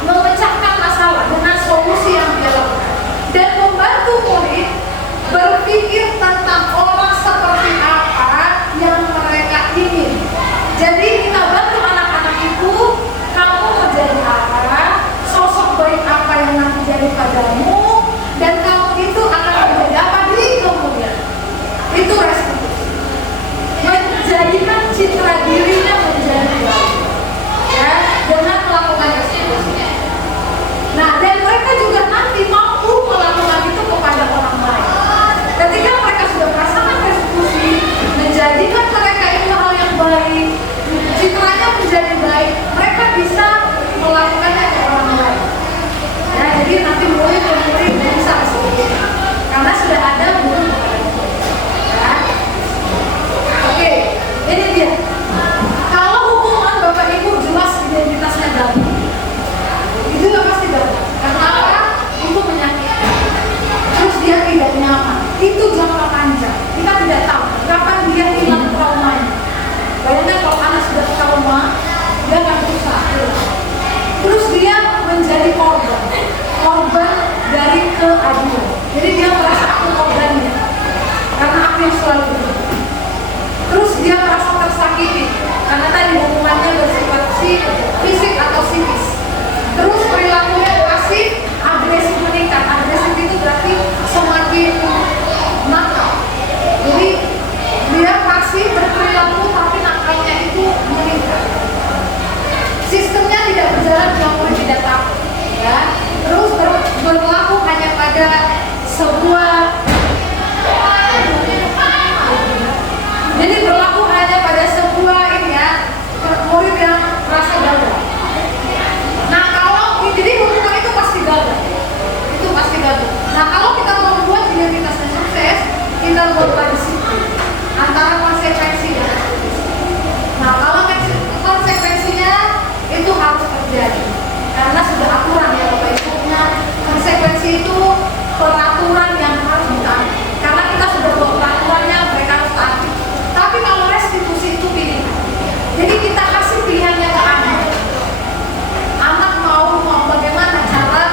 memecahkan masalah dengan solusi yang dia lakukan dan membantu murid berpikir tentang orang seperti apa yang mereka ingin. Jadi kita bantu anak-anak itu, kamu menjadi apa, sosok baik apa yang nanti jadi padamu, dan kamu itu akan menjadi apa di kemudian. Itu restitusi, menjadikan citra dirinya menjadi baik, ya, dengan melakukan restitusi. Nah, dan mereka juga nanti mampu melakukan itu kepada orang lain. Ketika mereka sudah merasakan restitusi, menjadikan mereka itu hal yang baik, citranya menjadi baik, mereka bisa melakukannya ke orang lain. Ya, jadi nanti murid bisa restitusi karena sudah ada guru. Ya. Oke, ini dia. Kalau hukuman Bapak Ibu jelas identitasnya gabung, itu nggak pasti gabung. Karena apa? Itu menyakitkan. Terus dia tidak nyaman. Itu jangka panjang. Kita tidak tahu kapan dia hilang traumanya. Bayangkan kalau anak sudah trauma, dia akan berusaha hilang. Terus dia menjadi korban dari keadilan. Jadi dia merasa aku korbannya, karena aku yang selalu begitu. Terus dia merasa tersakiti, karena tadi hubungannya bersifat fisik atau psikis. Terus perilakunya pasif, agresif meningkat. Agresif itu berarti semakin nakal. Jadi dia pasif berperilaku tapi nakalnya itu meningkat. Sistemnya tidak berjalan kalau murid tidak tahu, ya. Terus berlaku hanya pada sebuah, jadi berlaku hanya pada sebuah ini, ya, murid yang merasa gagal. Nah, kalau jadi hukuman itu pasti gagal, itu pasti gagal. Nah, kalau kita mau membuat identitasnya sukses, kita buatlah disiplin antara konsekuensi dan restitusi. Nah, kalau konsekuensinya itu harus terjadi karena sudah aturan, ya Bapak Ibu. Konsekuensi itu peraturan yang harus ditaati. Karena kita sudah buat peraturannya, mereka harus taati. Tapi kalau restitusi itu pilihan. Jadi kita kasih pilihannya ke anak. Anak mau bagaimana cara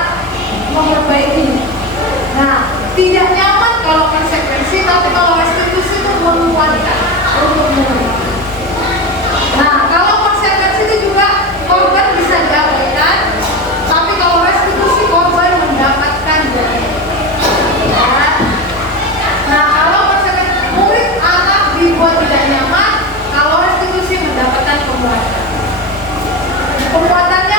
memperbaiki. Nah, tidak nyaman kalau konsekuensi, tapi kalau restitusi itu menguatkan untuk mulai. Nah, kalau konsekuensi itu juga korban bisa diabaikan, tapi kalau restitusi korban mendapatkan dari. Ya. Nah, kalau konsekuensi murid anak dibuat tidak nyaman, kalau restitusi mendapatkan penguatan. Penguatannya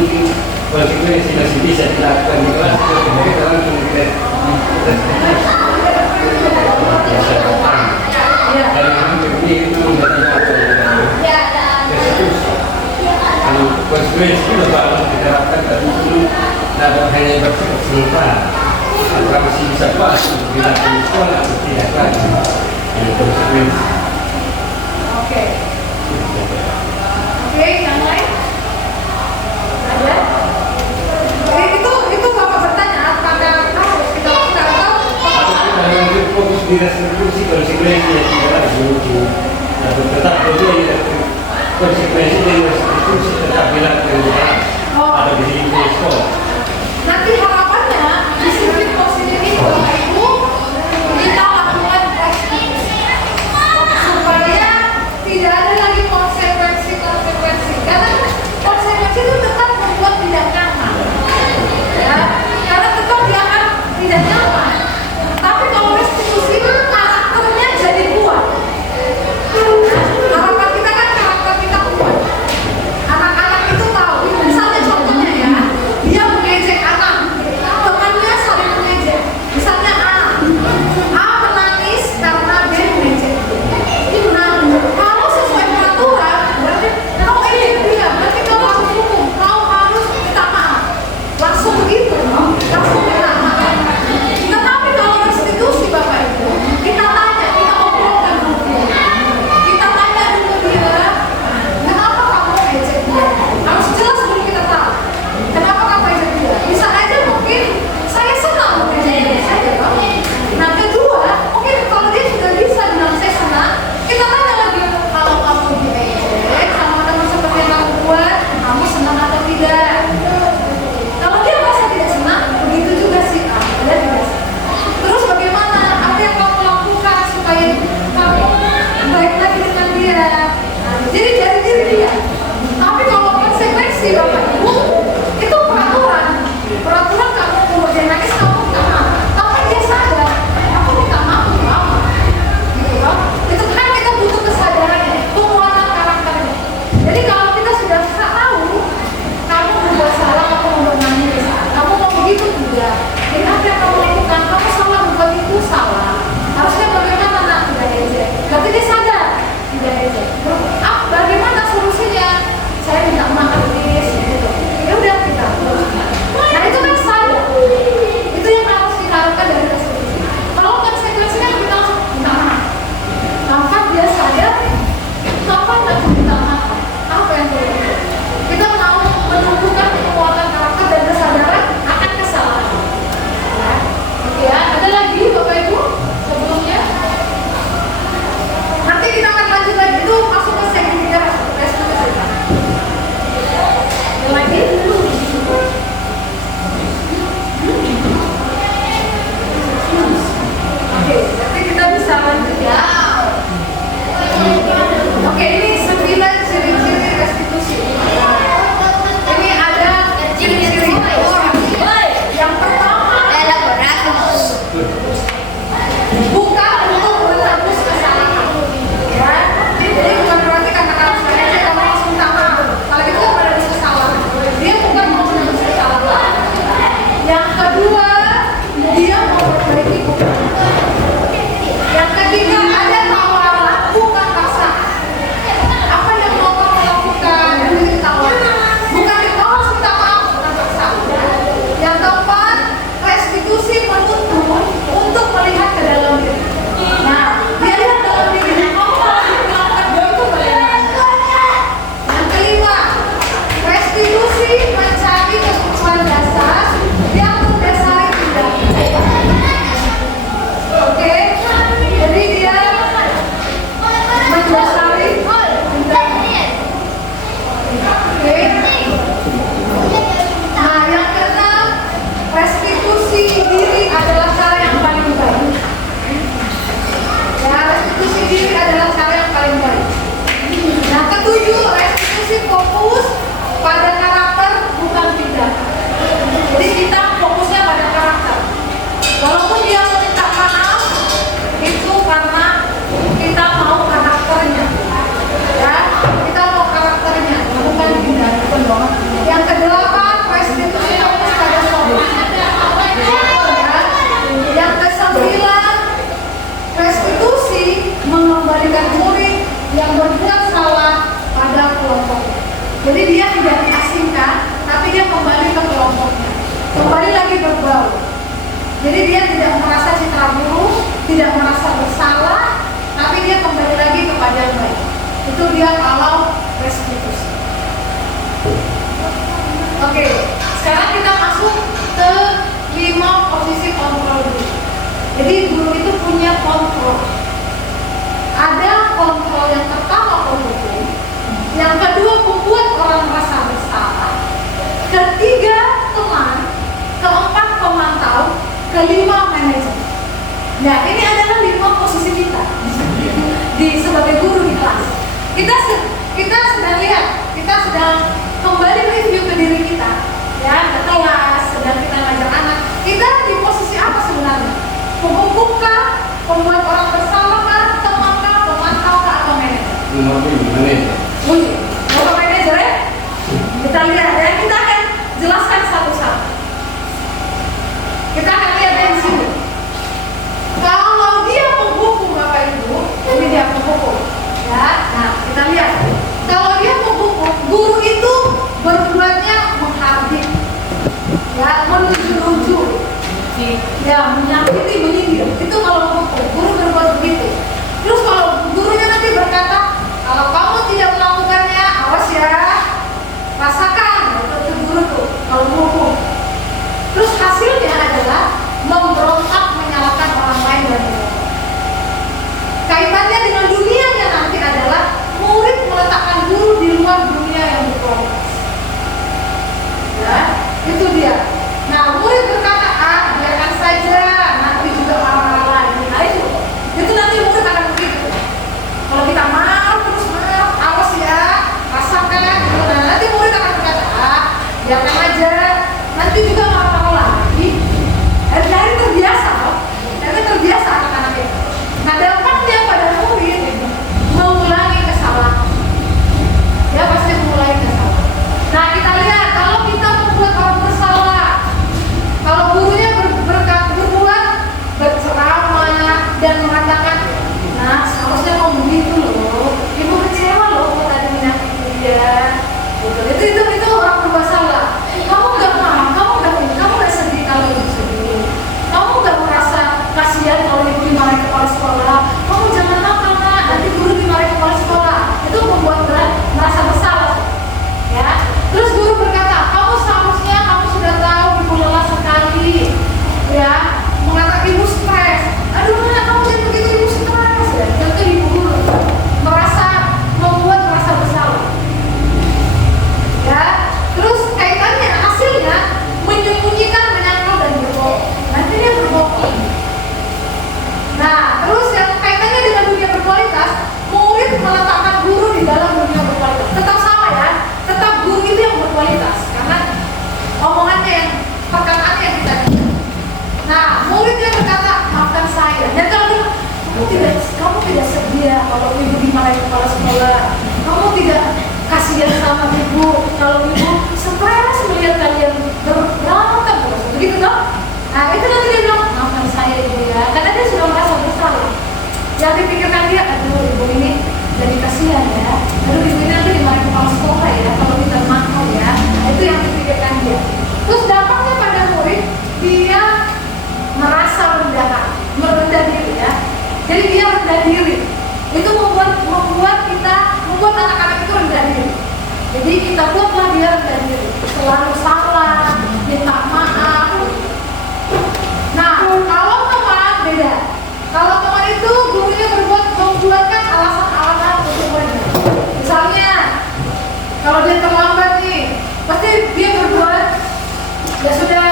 mungkin konsekuensi masih bisa dilakukan di kelas tapi mereka langsung tidak biasa datang Iya. karena hampir ini memang dari apa eksekusi kalau konsekuensi itu bakal diterapkan tapi itu dapat hanya bersifat sementara apakah masih bisa puas dilakukan di sekolah atau tidak lagi yang konsekuensi. Oke. Oke, yang lain? Ada? Itu Bapak bertanya apakah harus kita lakukan atau Kalau kita fokus di restitusi konsekuensi yang tidak lagi muncul atau tetap saja konsekuensi dari restitusi tetap dilakukan di dalam atau di lingkungan sekolah. nanti harapannya disiplin positif itu Bapak Ibu kita lakukan restitusi supaya tidak ada lagi konsekuensi karena konsekuensi itu tetap membuat tidak nyaman ya karena tetap dia akan tidak nyaman tapi kalau restitusi itu karakternya jadi kuat harapan kita kan karakter kita kuat dia kalau restitusi. Oke, sekarang kita masuk ke 5 posisi kontrol dulu. Jadi guru itu punya kontrol. Ada kontrol yang pertama penghukum, yang kedua membuat orang merasa bersalah, ketiga teman, keempat pemantau, kelima manajer. Nah, ini adalah 5 posisi kita di sebagai guru di kelas. Kita sedang lihat, kita sedang kembali review ke diri kita, ya, ke kelas, sedang kita ngajar anak. Kita di posisi apa sebenarnya? Penghukum kah? Pembuat orang bersalah kah? Teman kah? Pemantau kah? Atau manajer? Nomor 5, manajer. Bapak manajer ya? Kita lihat ya, kita akan jelaskan satu-satu. Kita akan lihat dari sini. Kalau dia menghukum Bapak Ibu, ini dia menghukum, ya. Nah, kita lihat. Kalau dia menghukum, guru itu berbuatnya menghardik, ya, menuju-nuju, ya, menyakiti, menyindir. Itu kalau menghukum, guru berbuat begitu. Terus kalau gurunya nanti berkata, kalau kamu tidak melakukannya, awas ya, rasakan. Itu guru tuh kalau menghukum. Terus hasilnya adalah memberontak, menyalahkan orang lain dan lain-lain. Kaitannya dengan dunianya nanti adalah murid meletakkan guru di luar dunia yang berkualitas. Ya, itu dia. Nah, murid berkata, biarkan saja, nanti juga marah lagi. Nah, itu nanti murid akan begitu. Kalau kita marah terus marah, awas ya, rasakan. Nah, nanti murid akan berkata, biarkan aja, nanti juga marah lagi. Dari terbiasa, loh. Dari terbiasa anak-anak itu. Nah, dampaknya pada murid mengulangi kesalahan. Dia pasti mengulangi kesalahan. Nah, kita lihat kalau kita membuat orang bersalah, kalau gurunya berbuat berceramah dan mengatakan, nah, seharusnya kamu begitu loh, ibu kecewa loh kok tadi menyakiti dia. Itu orang berbuat salah. Kamu nggak marah, kamu nggak sedih kalau ibu sedih. Kamu nggak merasa kasihan kalau ibu dimarahi kepala sekolah. Kamu jangan nakal, nak, nanti guru dimarahi kepala sekolah. Itu membuat merasa bersalah, ya. Terus guru berkata, kamu seharusnya kamu sudah tahu ibu lelah sekali, ya. Mengatakan ibu stres. Aduh, nak, kamu jangan begitu, ibu stres, ya. Itu ibu guru membuat merasa bersalah, ya. Terus kaitannya hasilnya menyembunyikan, menyangkal dan berbohong. Nanti dia berbohong. Nah, terus yang kaitannya dengan dunia berkualitas, murid meletakkan guru di dalam dunia berkualitas. Tetap sama ya, tetap guru itu yang berkualitas karena omongannya yang perkataannya yang kita dengar. Nah, muridnya berkata, maafkan saya. Dan kalau kamu tidak sedia kalau ibu dimarahi kepala sekolah, kamu tidak kasihan sama ibu kalau ibu stres melihat kalian berantem terus, begitu dong? Nah, itu nanti dia bilang, maafkan saya ibu ya, karena dia sudah merasa bersalah. Yang dipikirkan dia, aduh ibu ini jadi kasihan ya, aduh ibu ini nanti dimarahi kepala sekolah ya kalau kita nakal ya. Nah, itu yang dipikirkan dia. Terus dampaknya pada murid, dia merasa merendah diri ya. Jadi dia rendah diri. Itu membuat anak-anak itu rendah diri. Jadi kita buatlah dia rendah diri, selalu salah, minta maaf. Nah, kalau teman beda. Kalau teman itu gurunya membuatkan alasan-alasan untuk muridnya. Misalnya, kalau dia terlambat nih, pasti dia berbuat, ya sudah,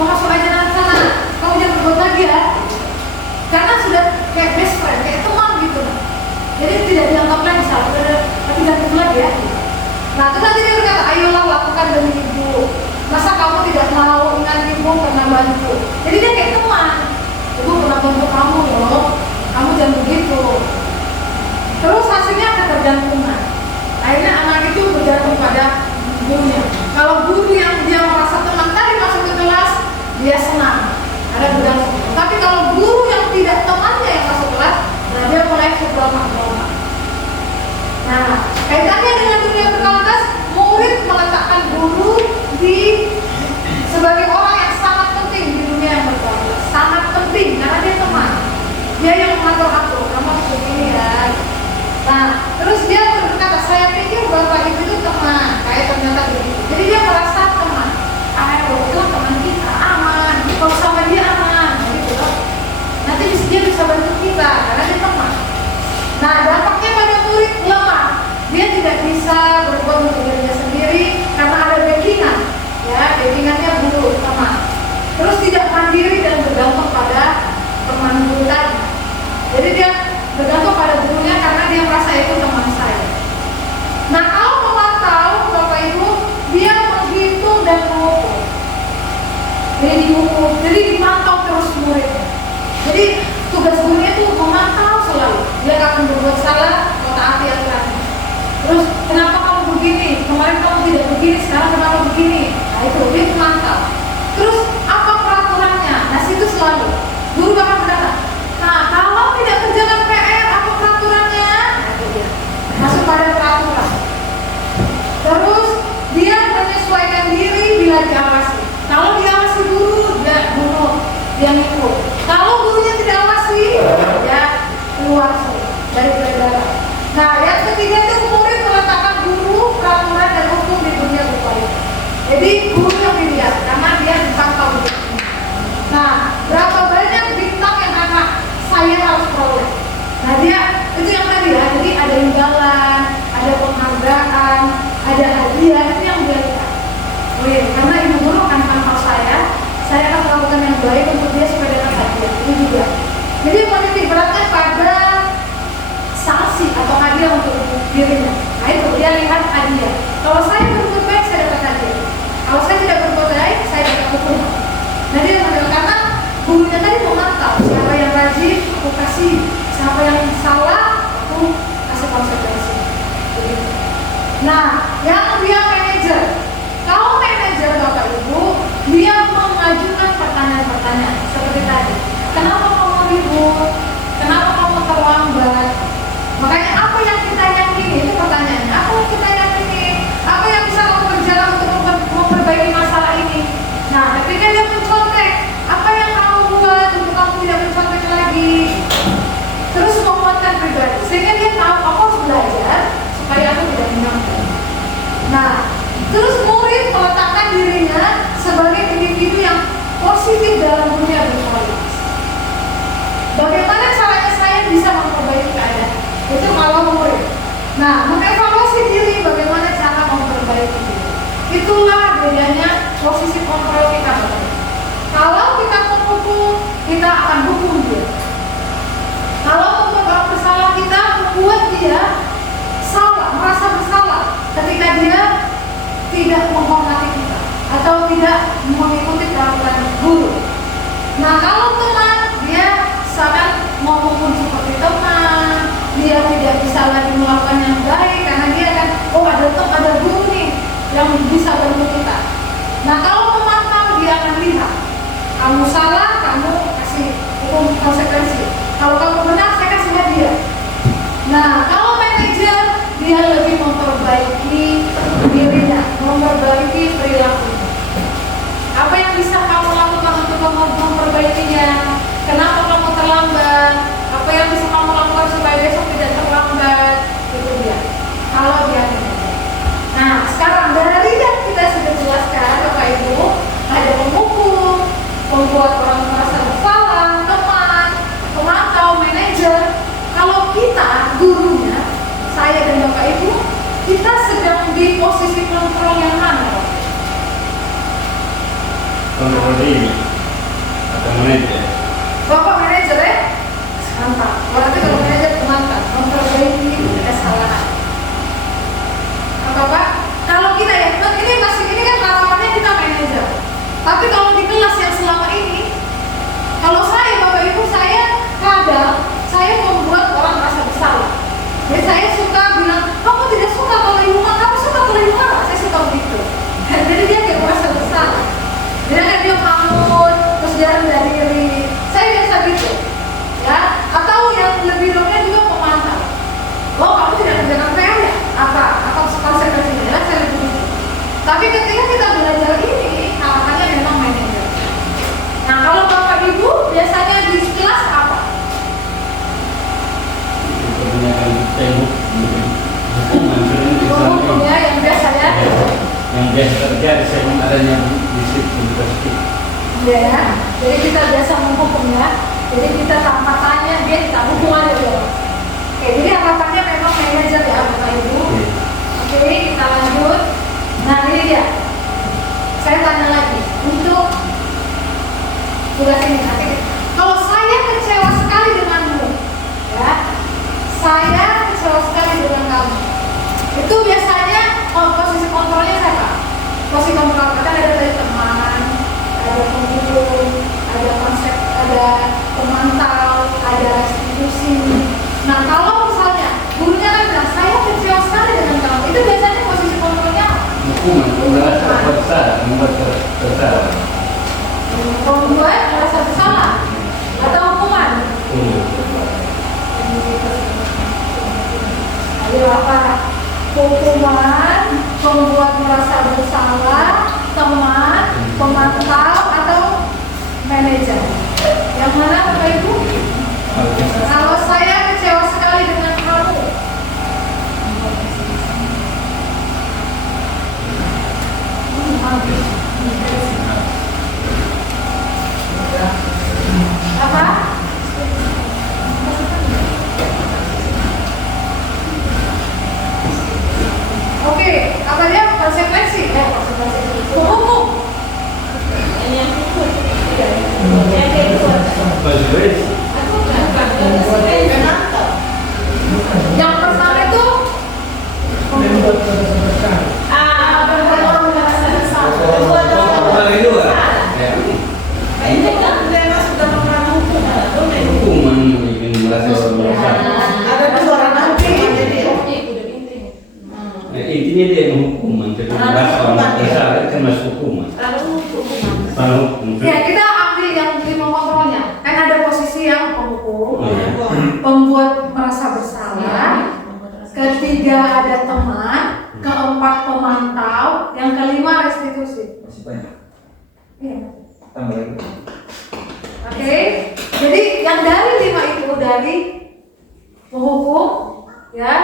mau masuk aja nanti sana, kamu jangan berbuat lagi ya. Karena sudah kayak best friend, kayak teman gitu. Jadi tidak dianggap lagi salah, tapi tidak tunggu lagi ya. Nah, terus nanti dia berkata, ayolah lakukan demi ibu. Masa kamu tidak mau ingat ibu pernah bantu? Jadi dia kayak teman. Ibu pernah bantu kamu loh, kamu jangan begitu. Terus hasilnya ketergantungan. Akhirnya anak itu bergantung pada gurunya. Kalau guru yang dia merasa teman tadi masuk ke kelas, dia senang, ada bergantung. Tapi kalau guru yang tidak temannya yang masuk kelas, nah dia mulai berontak-berontak. Nah, kaitannya dengan dunia berkualitas, murid meletakkan guru sebagai orang yang sangat penting di dunia yang berkualitas. Sangat penting karena dia teman. Dia yang mengatur-atur, kamu harus begini ya. Nah, terus dia Nah, dampaknya pada murid lemah. Dia tidak bisa berbuat untuk dirinya sendiri karena ada backingan. Ya, backingannya guru, teman. Terus tidak mandiri dan bergantung pada teman guru tadi. Jadi dia bergantung pada gurunya karena dia merasa itu teman saya. Nah, kalau memantau Bapak Ibu, dia menghitung dan mengukur. Jadi diukur, jadi dimantau terus muridnya. Jadi tugas gurunya itu memantau selalu. Dia akan berbuat salah, mau taati aturannya. Terus kenapa kamu begini? Kemarin kamu tidak begini, sekarang kenapa begini? Nah itu dia memantau. Terus apa peraturannya? Nah situ selalu guru akan berkata, nah kalau tidak kerjakan PR, apa peraturannya? Nah itu dia masuk pada peraturan. Terus dia menyesuaikan diri bila diawasi. Kalau diawasi guru, dia bunuh, dia ngikut. Kalau gurunya tidak awasi, ya keluar dari pelajaran. Nah, yang ketiga itu murid meletakkan guru, peraturan dan hukum di dunia berupaya. Jadi guru yang dilihat karena dia dipantau. Nah, berapa banyak bintang yang anak saya harus peroleh? Nah, dia itu yang tadi ya. Jadi ada imbalan, ada penghargaan, ada hadiah, itu yang dia lihat. Karena ibu guru akan pantau saya akan melakukan yang baik untuk dia supaya dapat hadiah. Itu juga. Jadi menitik beratnya pada sanksi atau hadiah untuk dirinya. Nah itu dia lihat hadiah. Kalau saya berbuat baik saya dapat hadiah. Kalau saya tidak berbuat baik saya dapat hukuman. Nah dia menilai karena gurunya tadi memantau siapa yang rajin aku kasih, siapa yang salah aku kasih konsekuensi. Nah yang dia manajer. Kalau manajer Bapak Ibu, dia mengajukan pertanyaan-pertanyaan seperti tadi. Kenapa kamu ribut? Kenapa kamu terlambat? Makanya apa yang kita yakini itu pertanyaannya. Apa yang kita yakini? Apa yang bisa kamu kerjakan untuk memperbaiki masalah ini? Nah, ketika dia mencontek, apa yang kamu buat untuk kamu tidak mencontek lagi? Terus menguatkan pribadi, sehingga dia tahu aku harus belajar supaya aku tidak menyontek. Nah, terus murid meletakkan dirinya sebagai individu yang positif dalam dunia berkualitas. Bagaimana caranya saya bisa memperbaiki keadaan? Itu kalau murid. Nah, mengevaluasi diri bagaimana cara memperbaiki diri. Itulah bedanya posisi kontrol kita. Kalau kita menghukum, kita akan hukum dia. Kalau membuat orang bersalah, kita membuat dia salah, merasa bersalah ketika dia tidak menghormati kita atau tidak mengikuti peraturan guru. Nah kalau teman, dia sangat mau hukum seperti teman, dia tidak bisa lagi melakukan yang baik karena dia akan ada guru nih yang bisa bantu kita. Nah kalau teman tahu, dia akan lihat kamu salah, kamu kasih hukum konsekuensi. Kalau kamu benar, saya kasih hadiah. Nah kalau manajer, dia lebih memperbaiki dirinya, memperbaiki perilakunya. Apa yang bisa kamu lakukan untuk memperbaikinya? Kenapa kamu terlambat? Apa yang bisa kamu lakukan supaya besok tidak terlambat? Itu dia. Kalau dia manajer. Nah, sekarang dari yang kita sudah jelaskan, Bapak Ibu, ada pemukul, membuat orang merasa bersalah, teman, pemantau, manajer. Kalau kita gurunya, saya dan Bapak Ibu, kita sedang di posisi kontrol yang mana? Kontrol diri atau manajer. Bapak manajer ya? Mantap. Berarti kalau manajer mantap, memperbaiki kesalahan. Apa Pak? Kalau kita ya, ini kan harapannya kita manajer. Tapi kalau di kelas yang selama ini, kalau saya Bapak Ibu, saya kadang saya membuat orang merasa bersalah. Jadi saya suka bilang, kamu tidak suka kalau ibu marah, kamu suka kalau ibu marah. Saya suka begitu. Jadi dia tidak merasa bersalah. Dia kan dia bangun, terus dia rendah diri. Saya biasa gitu, ya. Atau yang lebih dominan juga memantau. Oh kamu tidak kerjakan PR ya? Apa konsekuensinya? Ya saya lebih gitu. Tapi ketika kita belajar ini, harapannya memang manajer. Nah kalau Bapak Ibu biasanya di kelas apa? Kebanyakan tembok hukuman ya yang biasa ya. Yang biasa terjadi saya adanya disiplin positif. Ya, jadi kita biasa menghukum ya. Jadi kita tanpa tanya dia kita hukum aja ya. Oke, jadi manajer ya Bapak Ibu. Oke, kita lanjut. Nah ini dia. Saya tanya lagi untuk tugas ini. Oke. Kalau saya kecewa sekali denganmu, ya, saya kecewa sekali dengan kamu. Itu biasanya posisi kontrolnya siapa? Posisi kontrol kita ada dari teman, ada penghubung, ada konsep, ada pemantau, ada restitusi. Nah kalau misalnya gurunya kan bilang saya kecewa sekali dengan kamu, itu biasanya posisi kontrolnya apa? Hukuman, merasa bersalah, membuat bersalah. Membuat merasa bersalah atau hukuman? Ayo apa? Hukuman, membuat merasa bersalah, teman, pemantau atau manajer? Yang mana Bapak Ibu? Kalau saya kecewa sekali dengan kamu, apa? Oke, apa dia konsekuensi? Hukum. Yang pertama itu membuat orang merasa bersalah. Ini kan Dewa sudah pernah Hukuman bikin merasa bersalah. ada dua orang nanti. Intinya dia menghukum, jadi merasa bersalah kan masuk hukuman. Ya kita ambil yang 5 kontrolnya. Kan ada posisi yang penghukum, pembuat merasa bersalah, ketiga ada teman, keempat pemantau, yang kelima restitusi. Masih banyak. Iya. Tambah lagi. Oke, jadi yang dari 5 itu dari penghukum, ya,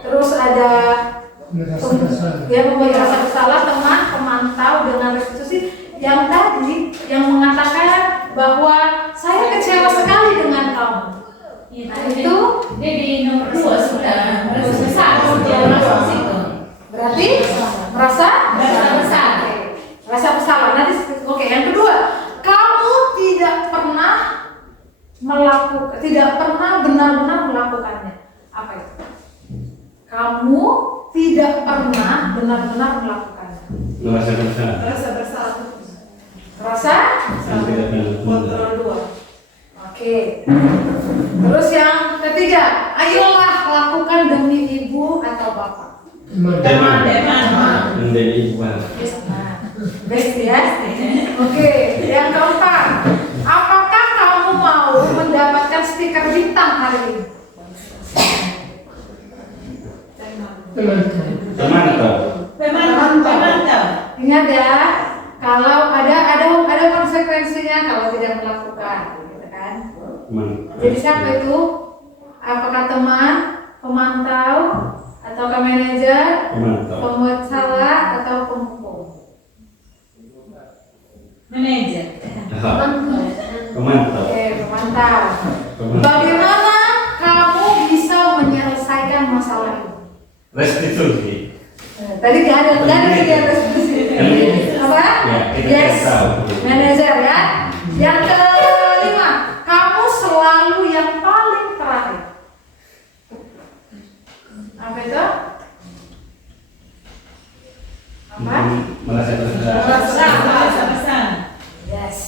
terus ada ya membuat merasa bersalah, teman, pemantau dengan restitusi. Yang tadi yang mengatakan bahwa saya kecewa sekali dengan kamu. Nah itu Jadi nomor 2 sudah besar sudah masuk situ. berarti merasa bersalah. Merasa bersalah. Nanti oke. Yang kedua, kamu tidak pernah benar-benar melakukannya. Apa itu? Kamu tidak pernah benar-benar melakukannya. Merasa bersalah. Merasa bersalah. Merasa? Sampai datang Kontrol 2. Oke. Terus yang ketiga, ayolah lakukan demi ibu atau bapak. Teman. Menjadi ibu. Best ya. Oke. Yang keempat, apakah kamu mau mendapatkan stiker bintang hari ini? Teman atau? Pemantau. Ingat ya, kalau ada konsekuensinya kalau tidak melakukan, gitu kan? Jadi siapa itu? Apakah teman, pemantau, ataukah manajer, Pemantau. pembuat salah, atau penghukum? Manajer. Pemantau. Oke, pemantau. Bagaimana kamu bisa menyelesaikan masalah ini? Restitusi. Tadi nggak ada tiga restitusi. Apa? Ya, kita Yes, tahu. manajer ya. Yang kelima, kamu selalu yang paling terakhir. Apa itu? Apa? Merasa bersalah. Besar. Yes.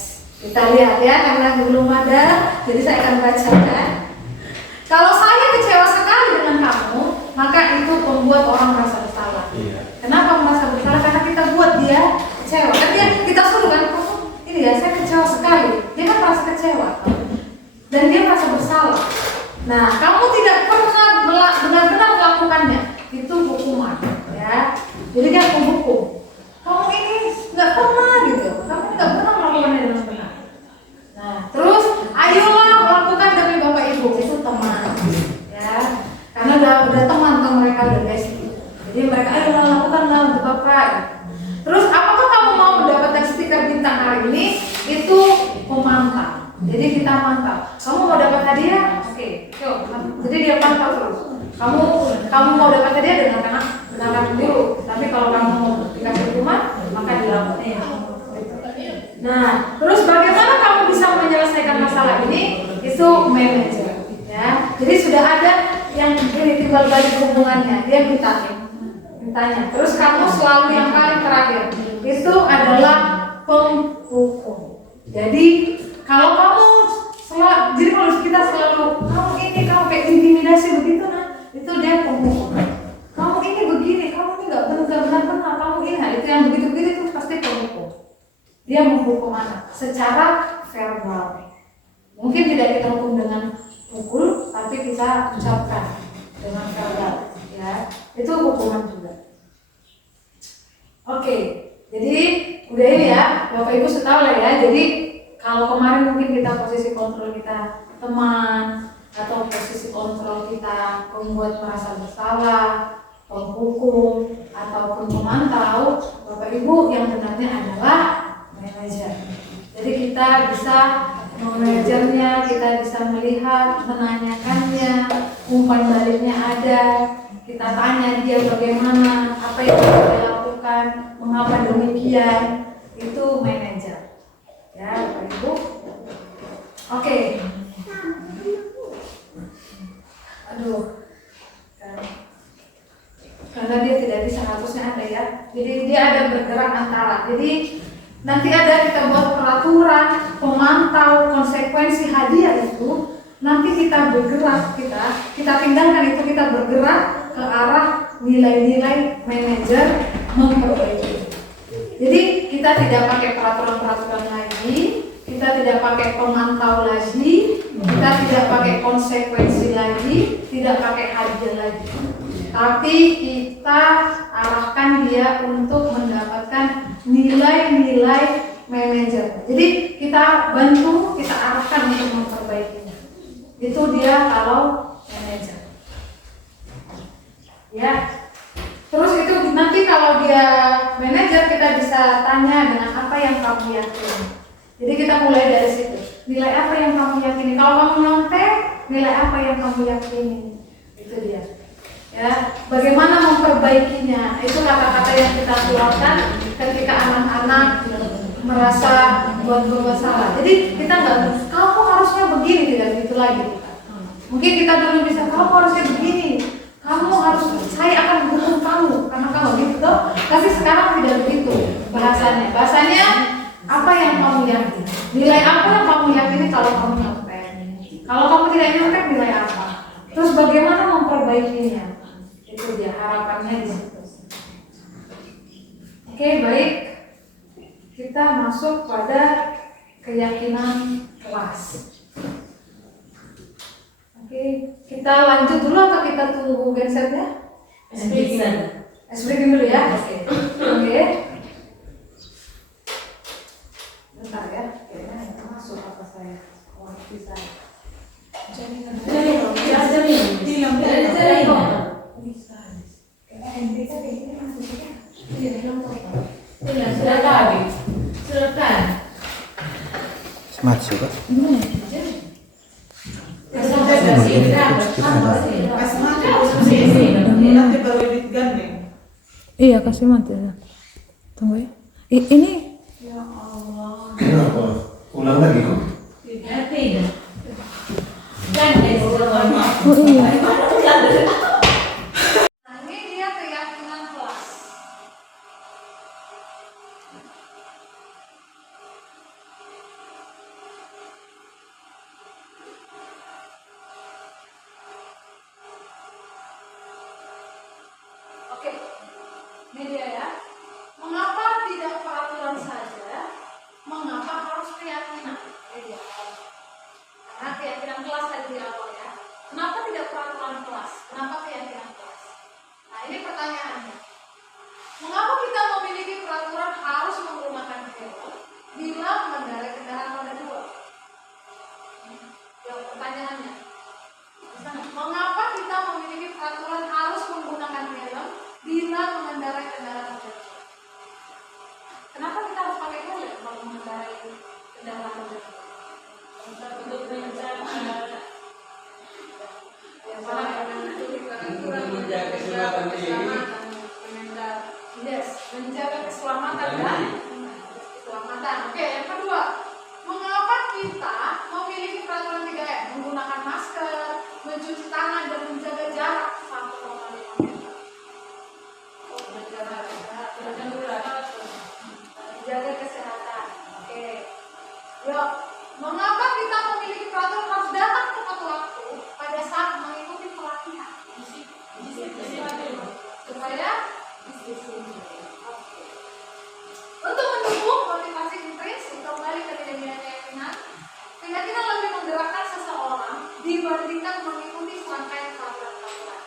Kita lihat ya, karena belum ada, jadi saya akan bacakan. Kalau saya kecewa sekali dengan kamu, maka itu membuat orang merasa bersalah. Iya. Kenapa merasa bersalah? Karena kita buat dia kecewa. Kan kita suruh kan, ini ya saya kecewa sekali. Dia kan merasa kecewa dan dia merasa bersalah. Nah, kamu tidak pernah benar-benar melakukannya, itu hukuman, ya. Jadi dia menghukum. Kamu ini nggak pernah gitu. Kamu nggak pernah melakukannya dengan benar. Nah, terus ayolah lakukan demi bapak ibu, itu teman, ya. Karena udah teman mereka udah bestie. Jadi mereka ayolah lakukanlah untuk bapak. Terus apakah kamu mau mendapatkan stiker bintang hari ini? Itu pemantau. Jadi kita mantau. Kamu mau dapat hadiah? Oke, yuk. Jadi dia pantau terus. Kamu mau dapat hadiah dengarkan dulu. Tapi kalau kamu dikasih hukuman, maka dilakukan. Nah, terus bagaimana kamu bisa menyelesaikan masalah ini? Itu manajer, ya. Jadi sudah ada yang timbal balik hubungannya, dia mintanya. Terus kamu selalu yang paling terakhir, itu adalah penghukum. Jadi kalau kamu jadi kalau kita selalu kamu kayak intimidasi begitu, nah itu dia penghukum. Kamu ini begini, kamu ini nggak benar, kamu ini, nah itu yang begitu itu pasti penghukum. Dia menghukum anak secara verbal. Mungkin tidak kita hukum dengan pukul, tapi kita ucapkan dengan verbal, ya. Itu hukuman juga. Oke, jadi udah ini ya, Bapak Ibu sudah tahu lah ya. Jadi kalau kemarin mungkin kita posisi kontrol kita teman, atau posisi kontrol kita membuat merasa bersalah, penghukum, ataupun pemantau, Bapak Ibu yang benarnya adalah manajer. Jadi kita bisa manajernya, kita bisa melihat, menanyakannya, umpan baliknya ada, kita tanya dia bagaimana, apa yang dia lakukan, mengapa demikian, itu manajer. Ya, Bapak Ibu. Oke. Aduh. Karena dia tidak bisa, harusnya ada ya. Jadi dia ada bergerak antara. Jadi nanti ada kita buat peraturan, pemantau, konsekuensi hadiah itu. Nanti kita bergerak, kita tinggalkan itu, kita bergerak ke arah nilai-nilai manajer memperbaiki. Jadi kita tidak pakai peraturan-peraturan lagi, kita tidak pakai pemantau lagi, kita tidak pakai konsekuensi lagi, tidak pakai hadiah lagi. Tapi kita arahkan dia untuk mendapatkan nilai-nilai manajer. Jadi kita bantu, kita arahkan untuk memperbaikinya. Itu dia kalau manajer. Ya. Terus itu nanti kalau dia manajer, kita bisa tanya dengan apa yang kamu yakini. Jadi kita mulai dari situ. Nilai apa yang kamu yakini? Kalau kamu nyontek, nilai apa yang kamu yakini? Itu dia. Ya, bagaimana memperbaikinya? Itu kata-kata yang kita keluarkan ketika anak-anak merasa buat bersalah. Jadi kita nggak, kamu harusnya begini, tidak begitu lagi. Mungkin kita dulu bisa, kamu harusnya begini, kamu harus, saya akan hukum kamu karena kamu gitu. Tapi sekarang tidak begitu bahasanya. Bahasanya apa yang kamu yakini? Nilai apa yang kamu yakini kalau kamu nyontek? Kalau kamu tidak nyontek, nilai apa? Terus bagaimana memperbaikinya? Itu dia harapannya di situ. Oke, baik. Kita masuk pada keyakinan kelas. Oke, kita lanjut dulu atau kita tunggu gensetnya? Breaking dulu ya. Oke. Bentar ya. Kayaknya masuk apa saya? Bisa. Smart juga. Iya, kasih mati ya. Tunggu ya. Ini Ya Allah. Kenapa? Ulang lagi kok. oh iya. Nah, ini dia keyakinan kelas. Oke, ini dia ya. Mengapa tidak peraturan saja? Mengapa harus keyakinan? Ini dia. Karena keyakinan kelas tadi di awal ya. Kenapa tidak peraturan kelas? Kenapa keyakinan kelas? Nah, ini pertanyaannya. Mengapa kita memiliki peraturan harus menggunakan helm bila mengendarai kendaraan roda dua? Ya, pertanyaannya. Mengapa kita memiliki peraturan harus menggunakan helm bila mengendarai kendaraan roda dua? Kenapa kita harus pakai helm kalau mengendarai kendaraan roda dua? Untuk menjaga yang mana yang keselamatan, yes, menjaga keselamatan dan keselamatan. Oke, yang kedua, mengapa kita memiliki peraturan 3M? Menggunakan masker, mencuci tangan, dan menjaga jarak 1,5 meter. Jaga kesehatan. Oke. Yuk, mengapa kita memiliki peraturan harus datang tepat waktu pada saat mengikuti pelatihan? Supaya untuk mendukung motivasi intrinsik kembali ke nilai-nilai keyakinan lebih menggerakkan seseorang dibandingkan mengikuti serangkaian peraturan-peraturan.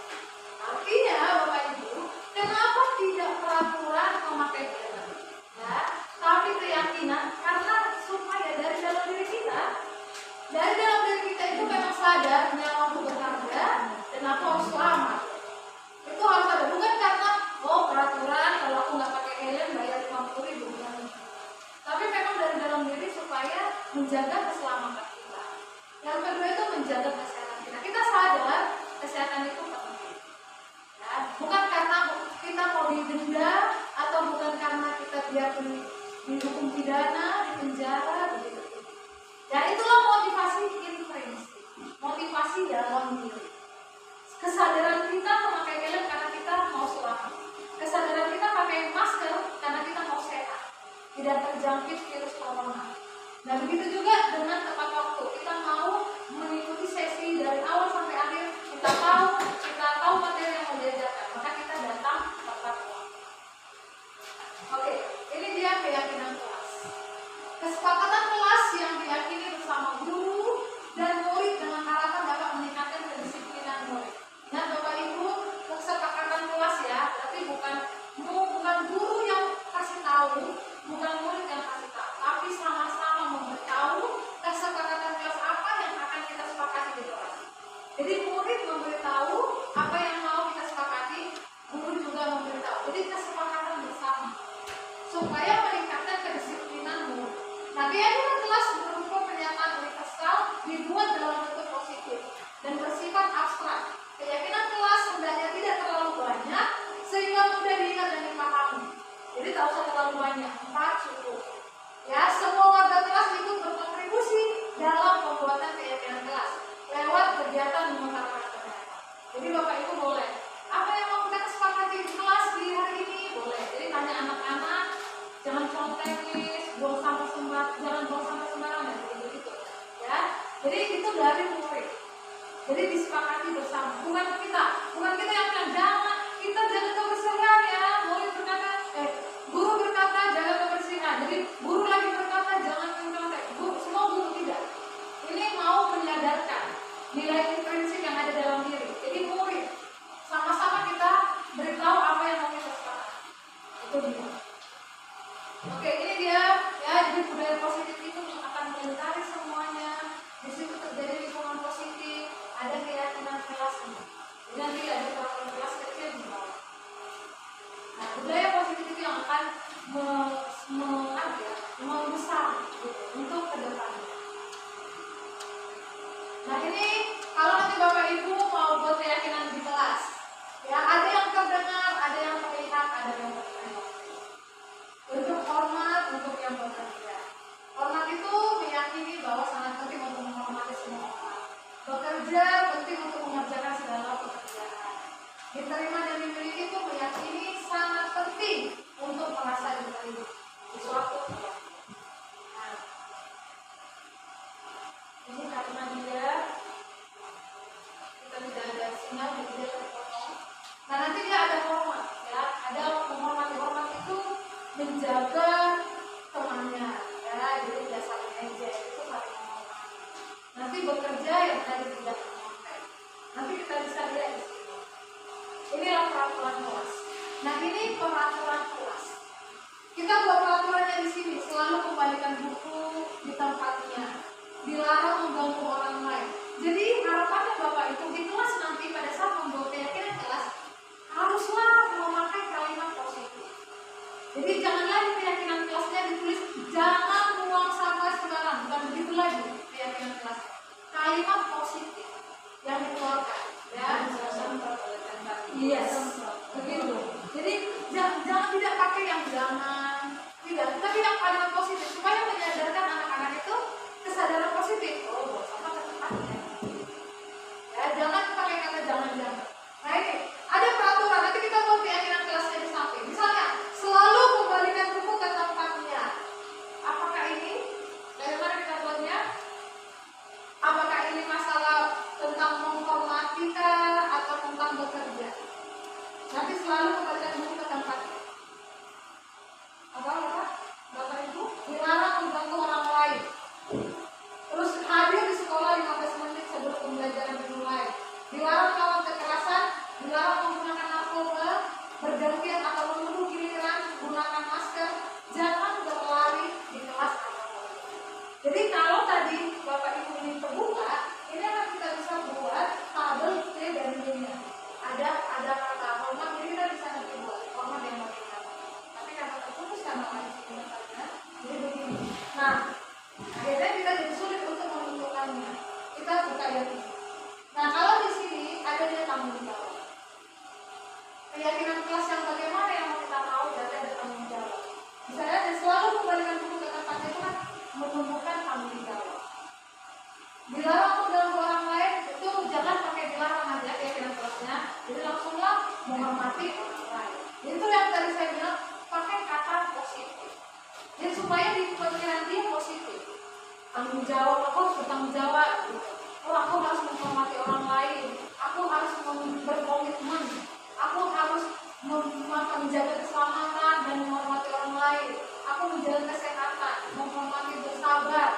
Artinya, Bapak Ibu, kenapa tidak peraturan memakai helm? Ya, tapi keyakinan karena supaya dari dalam diri kita itu memang sadar nyawa aku berharga dan aku harus selamat. Itu harus ada, bukan karena peraturan kalau aku nggak pakai helm bayar 50.000, bukan. Tapi memang dari dalam diri supaya menjaga keselamatan kita. Yang kedua itu menjaga kesehatan kita. Kita sadar kesehatan itu penting. Ya, bukan karena kita mau didenda atau bukan karena kita biar dihukum pidana, dipenjara, begitu. Ya itulah motivasi intrinsik, motivasi dalam diri. Kesadaran kita memakai helm karena kita mau selamat. Kesadaran kita pakai masker karena kita mau sehat, tidak terjangkit virus corona. Dan begitu juga dengan tepat waktu. Kita mau mengikuti sesi dari awal sampai akhir. Kita tahu materi yang mau diajarkan, maka kita datang tepat waktu. Oke, ini dia keyakinan kelas. Kesepakatan kelas yang diyakini bersama guru dan murid dengan harapan dapat meningkatkan kedisiplinan murid. Nah, Bapak Ibu, kesepakatan kelas ya, tapi bukan guru yang kasih tahu, bukan murid yang kasih tahu, tapi sama-sama memberitahu kesepakatan kelas apa yang akan kita sepakati di kelas. Jadi murid memberitahu apa yang mau kita sepakati, guru juga memberitahu. Jadi kesepakatan bersama supaya meningkatkan kedisiplinan murid. Nah, keyakinan kelas berupa pernyataan universal dibuat dalam bentuk positif dan bersifat abstrak. Keyakinan kelas hendaknya tidak terlalu banyak sehingga mudah diingat dan dipahami. Jadi tak usah terlalu banyak, 4 cukup. Ya, semua warga kelas ikut berkontribusi dalam pembuatan keyakinan kelas lewat kegiatan mengutarakan pendapat. Jadi Bapak Ibu boleh, apa yang mau kita kesepakati di kelas di hari ini? Boleh. Jadi tanya anak-anak, jangan contenis, jangan buang sampah sembarangan, begitu. Ya, jadi itu dari murid. Jadi disepakati bersama, bukan kita yang akan jangan, kita jaga kebersihan ya. Murid berkata, guru berkata jaga kebersihan. Jadi guru lagi berkata jangan mencontek. Semua guru tidak. Ini mau menyadarkan nilai intrinsik yang ada dalam diri. Jadi murid sama-sama kita beritahu apa yang mau kita sepakati. Itu dia. Oke, ini dia ya. Jadi budaya positif itu akan melingkari semuanya. Di situ terjadi lingkungan positif. Ada keyakinan kelas ini. Nanti ada peraturan kelas kecil di bawah. Nah, budaya positif itu yang akan membesar untuk ke depannya. Nah, ini kalau nanti Bapak Ibu mau buat keyakinan di kelas, ya ada yang terdengar, ada yang terlihat, ada yang terdengar. Untuk hormat, untuk yang bekerja. Hormat itu meyakini bahwa sangat penting untuk menghormati semua orang. Bekerja penting untuk mengerjakan segala pekerjaan. Diterima dan dimiliki itu meyakini sangat penting untuk merasa diterima di suatu tempat. Nah, ini karena dia kita tidak ada sinyal, jadi dia terpotong. Nah, nanti dia ada hormat, ya, ada menghormati. Hormat itu menjaga temannya, ya, jadi tidak saling ejek, itu saling menghormati. Nanti bekerja yang tadi tidak mengontek. Nanti kita bisa lihat di sini. Inilah peraturan kelas. Nah, ini peraturan kelas. Kita buat peraturannya di sini, selalu kembalikan buku di tempatnya. Dilarang mengganggu orang lain. Jadi harapannya Bapak Ibu di kelas nanti pada saat membawa keyakinan kelas haruslah memakai kalimat positif. Jadi jangan lagi keyakinan kelasnya ditulis jangan buang sampah sembarangan, bukan begitu lagi keyakinan kelas. Kalimat positif yang dikeluarkan, ya. Yes. Begitu. menumbuhkan tanggung jawab. Dilarang mengganggu orang lain itu jangan pakai dilarang aja ya kelasnya. Jadi langsunglah menghormati orang lain. Itu yang tadi saya bilang pakai kata positif. Jadi supaya di pikiran dia positif. Tanggung jawab, aku harus bertanggung jawab. Gitu. Oh, aku harus menghormati orang lain. Aku harus berkomitmen. Aku harus menjaga keselamatan dan menghormati orang lain. Aku menjaga kesehatan, menghormati, bersabar.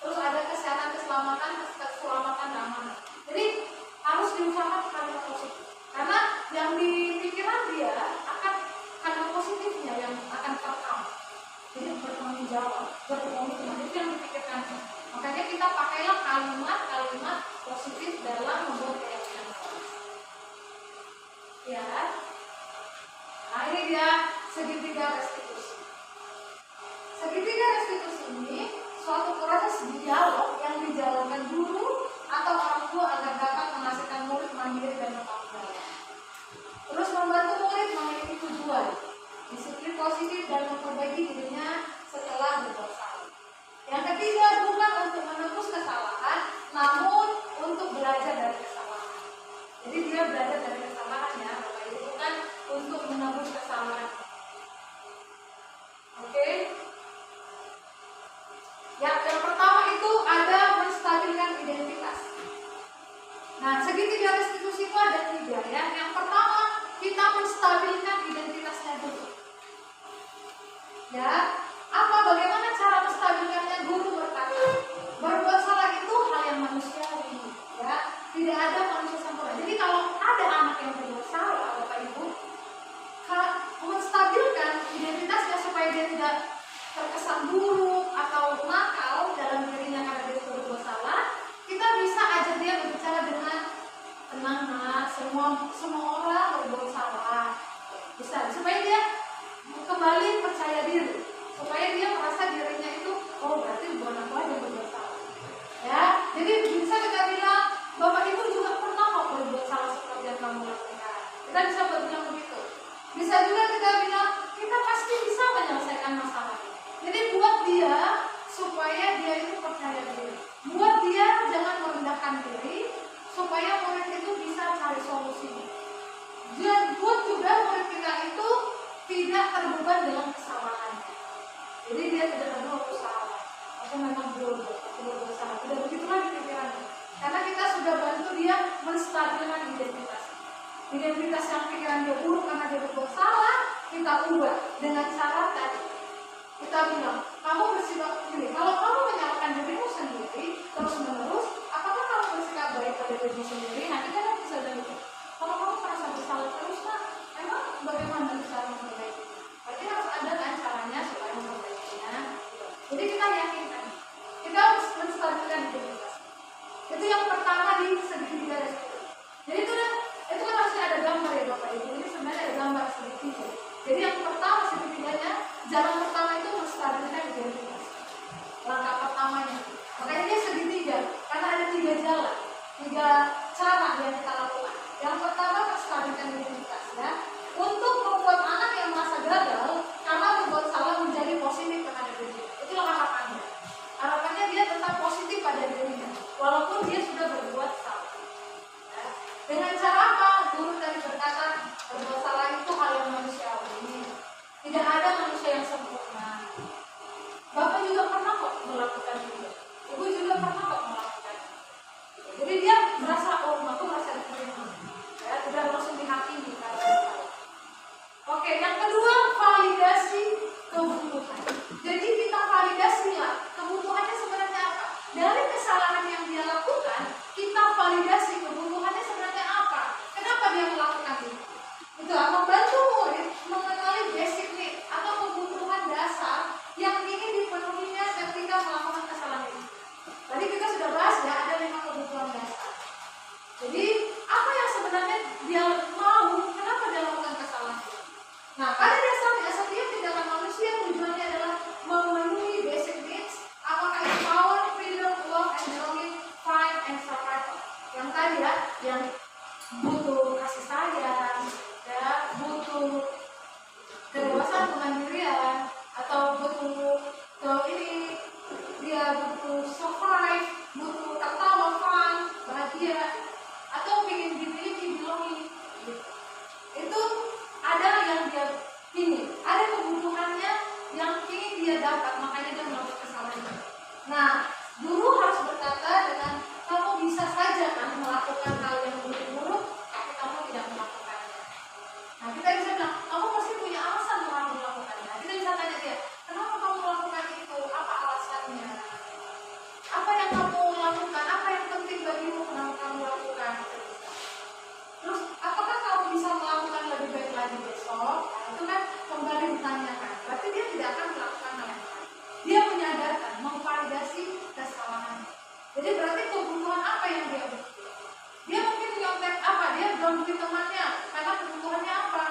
Terus ada kesehatan, keselamatan keamanan. Jadi harus diusahakan kalimat positif. Karena yang di pikiran dia akan kalimat positifnya yang akan terekam. Jadi bertanggung jawab, berkomitmen itu yang dipikirkan. Makanya kita pakailah kalimat-kalimat positif dalam membuat keyakinan. Ya. Nah ini dia segitiga restitusi. Segitiga restitusi ini suatu proses dialog yang dijalankan guru atau orang tua agar dapat menghasilkan murid mandiri dan bertanggung jawab. Terus membantu murid memiliki tujuan, disiplin positif dan memperbaiki dirinya setelah berbuat salah. Yang ketiga bukan untuk menebus kesalahan, namun untuk belajar dari kesalahan. Jadi dia belajar dari kesalahannya, Bapak Ibu, bukan untuk menebus kesalahan. Oke? Ya, yang pertama itu ada menstabilkan identitas. Nah, segitiga restitusi itu ada 3 ya. Yang pertama, kita menstabilkan identitasnya dulu. Ya, bagaimana cara menstabilkannya? Guru berkata, berbuat salah itu hal yang manusiawi. Ya, tidak ada manusia sempurna. Jadi kalau ada anak yang berbuat salah, Bapak Ibu, menstabilkan identitasnya supaya dia tidak terkesan buruk atau nakal dalam dirinya karena dia berbuat salah, kita bisa ajak dia berbicara dengan tenang, nah, semua orang berbuat salah, bisa supaya dia kembali percaya diri, supaya dia merasa dirinya itu berarti bukan aku aja berbuat salah. Ya, jadi bisa kita bilang Bapak Ibu juga pernah kok berbuat salah seperti yang kamu lakukan. Kita bisa bilang begitu. Bisa juga kita bilang kita pasti bisa menyelesaikan masalah. Jadi buat dia supaya dia itu percaya diri. Buat dia jangan merendahkan diri supaya murid itu bisa cari solusinya. Dan buat juga murid kita itu tidak terbeban dengan kesalahannya. Jadi dia tidak terlalu salah. Aku memang berbuat salah. Tidak begitu lagi pikirannya. Karena kita sudah bantu dia menstabilkan identitas. Identitas yang pikiran dia buruk karena dia berbuat salah, kita ubah dengan cara tadi. Kita bilang, kamu bersikap begini. Kalau kamu menyalahkan dirimu sendiri terus menerus, apakah kamu bersikap baik pada dirimu sendiri? Nah, kita kan bisa begitu. Kalau kamu merasa bersalah terus, nah, emang bagaimana cara memperbaiki? Berarti harus ada kan caranya supaya memperbaikinya. Jadi kita yakinkan, kita harus menstabilkan identitas. Itu yang pertama di segitiga restitusi. Jadi itu kan harusnya ada gambar ya Bapak Ibu. Ini sebenarnya ada gambar segitiga. Jadi yang pertama segitiganya, jalan pertama itu menstabilkan identitas. Langkah pertamanya. Makanya dia segitiga, karena ada 3 jalan, 3 cara yang kita lakukan. Yang pertama menstabilkan identitas ya. Untuk membuat anak yang merasa gagal karena berbuat salah menjadi positif terhadap dirinya. Itulah harapannya. Harapannya dia tetap positif pada dirinya, walaupun dia sudah berbuat salah. Ya. Dengan cara apa? Guru tadi berkata berbuat salah itu hal yang manusiawi. Tidak ada manusia yang sempurna. Bapak juga pernah kok melakukan itu. Ibu juga pernah kok melakukan. Jadi dia merasa, aku merasa diterima. Ya, tidak langsung dihakimi karena salah. Oke, yang kedua validasi kebutuhan. Jadi kita validasi lah kebutuhannya sebenarnya apa. Dari kesalahan yang dia lakukan, kita validasi kebutuhannya sebenarnya apa. Kenapa dia melakukan itu? Itu membantu murid mengenali basic need atau kebutuhan dasar yang ingin dipenuhinya ketika melakukan kesalahan itu. Tadi kita sudah bahas ya, ada 5 kebutuhan dasar. Jadi apa yang sebenarnya dia mau, kenapa dia lakukan kesalahan itu? Nah, pada dasarnya setiap tindakan manusia tujuannya adalah memenuhi basic needs, apakah itu power, freedom, love, and belonging, find, and survival. Yang tadi ya, yang butuh kasih sayang, ya, butuh kedewasaan, kemandirian, atau butuh ini dia ini ada kebutuhannya yang ingin dia dapat, makanya dia melakukan kesalahan. Nah, guru harus berkata dengan kamu bisa saja kan melakukan hal yang buruk, tapi kamu tidak melakukannya. Nah, kita bisa bilang kamu pasti punya alasan mengapa melakukannya. Kita bisa tanya dia, kenapa kamu melakukan itu? Apa alasannya? Apa yang kamu lakukan? Apa yang penting bagimu kenapa kamu lakukan? Terus, apakah kamu bisa melakukan lebih baik lagi besok? Nah, itu kan kembali ditanyakan. Berarti dia tidak akan melakukan hal yang lain. Dia menyadarkan, memvalidasi kesalahannya. Jadi berarti kebutuhan apa yang dia butuh? Dia mungkin nyontek apa? Dia belum beli temannya. Karena kebutuhannya apa?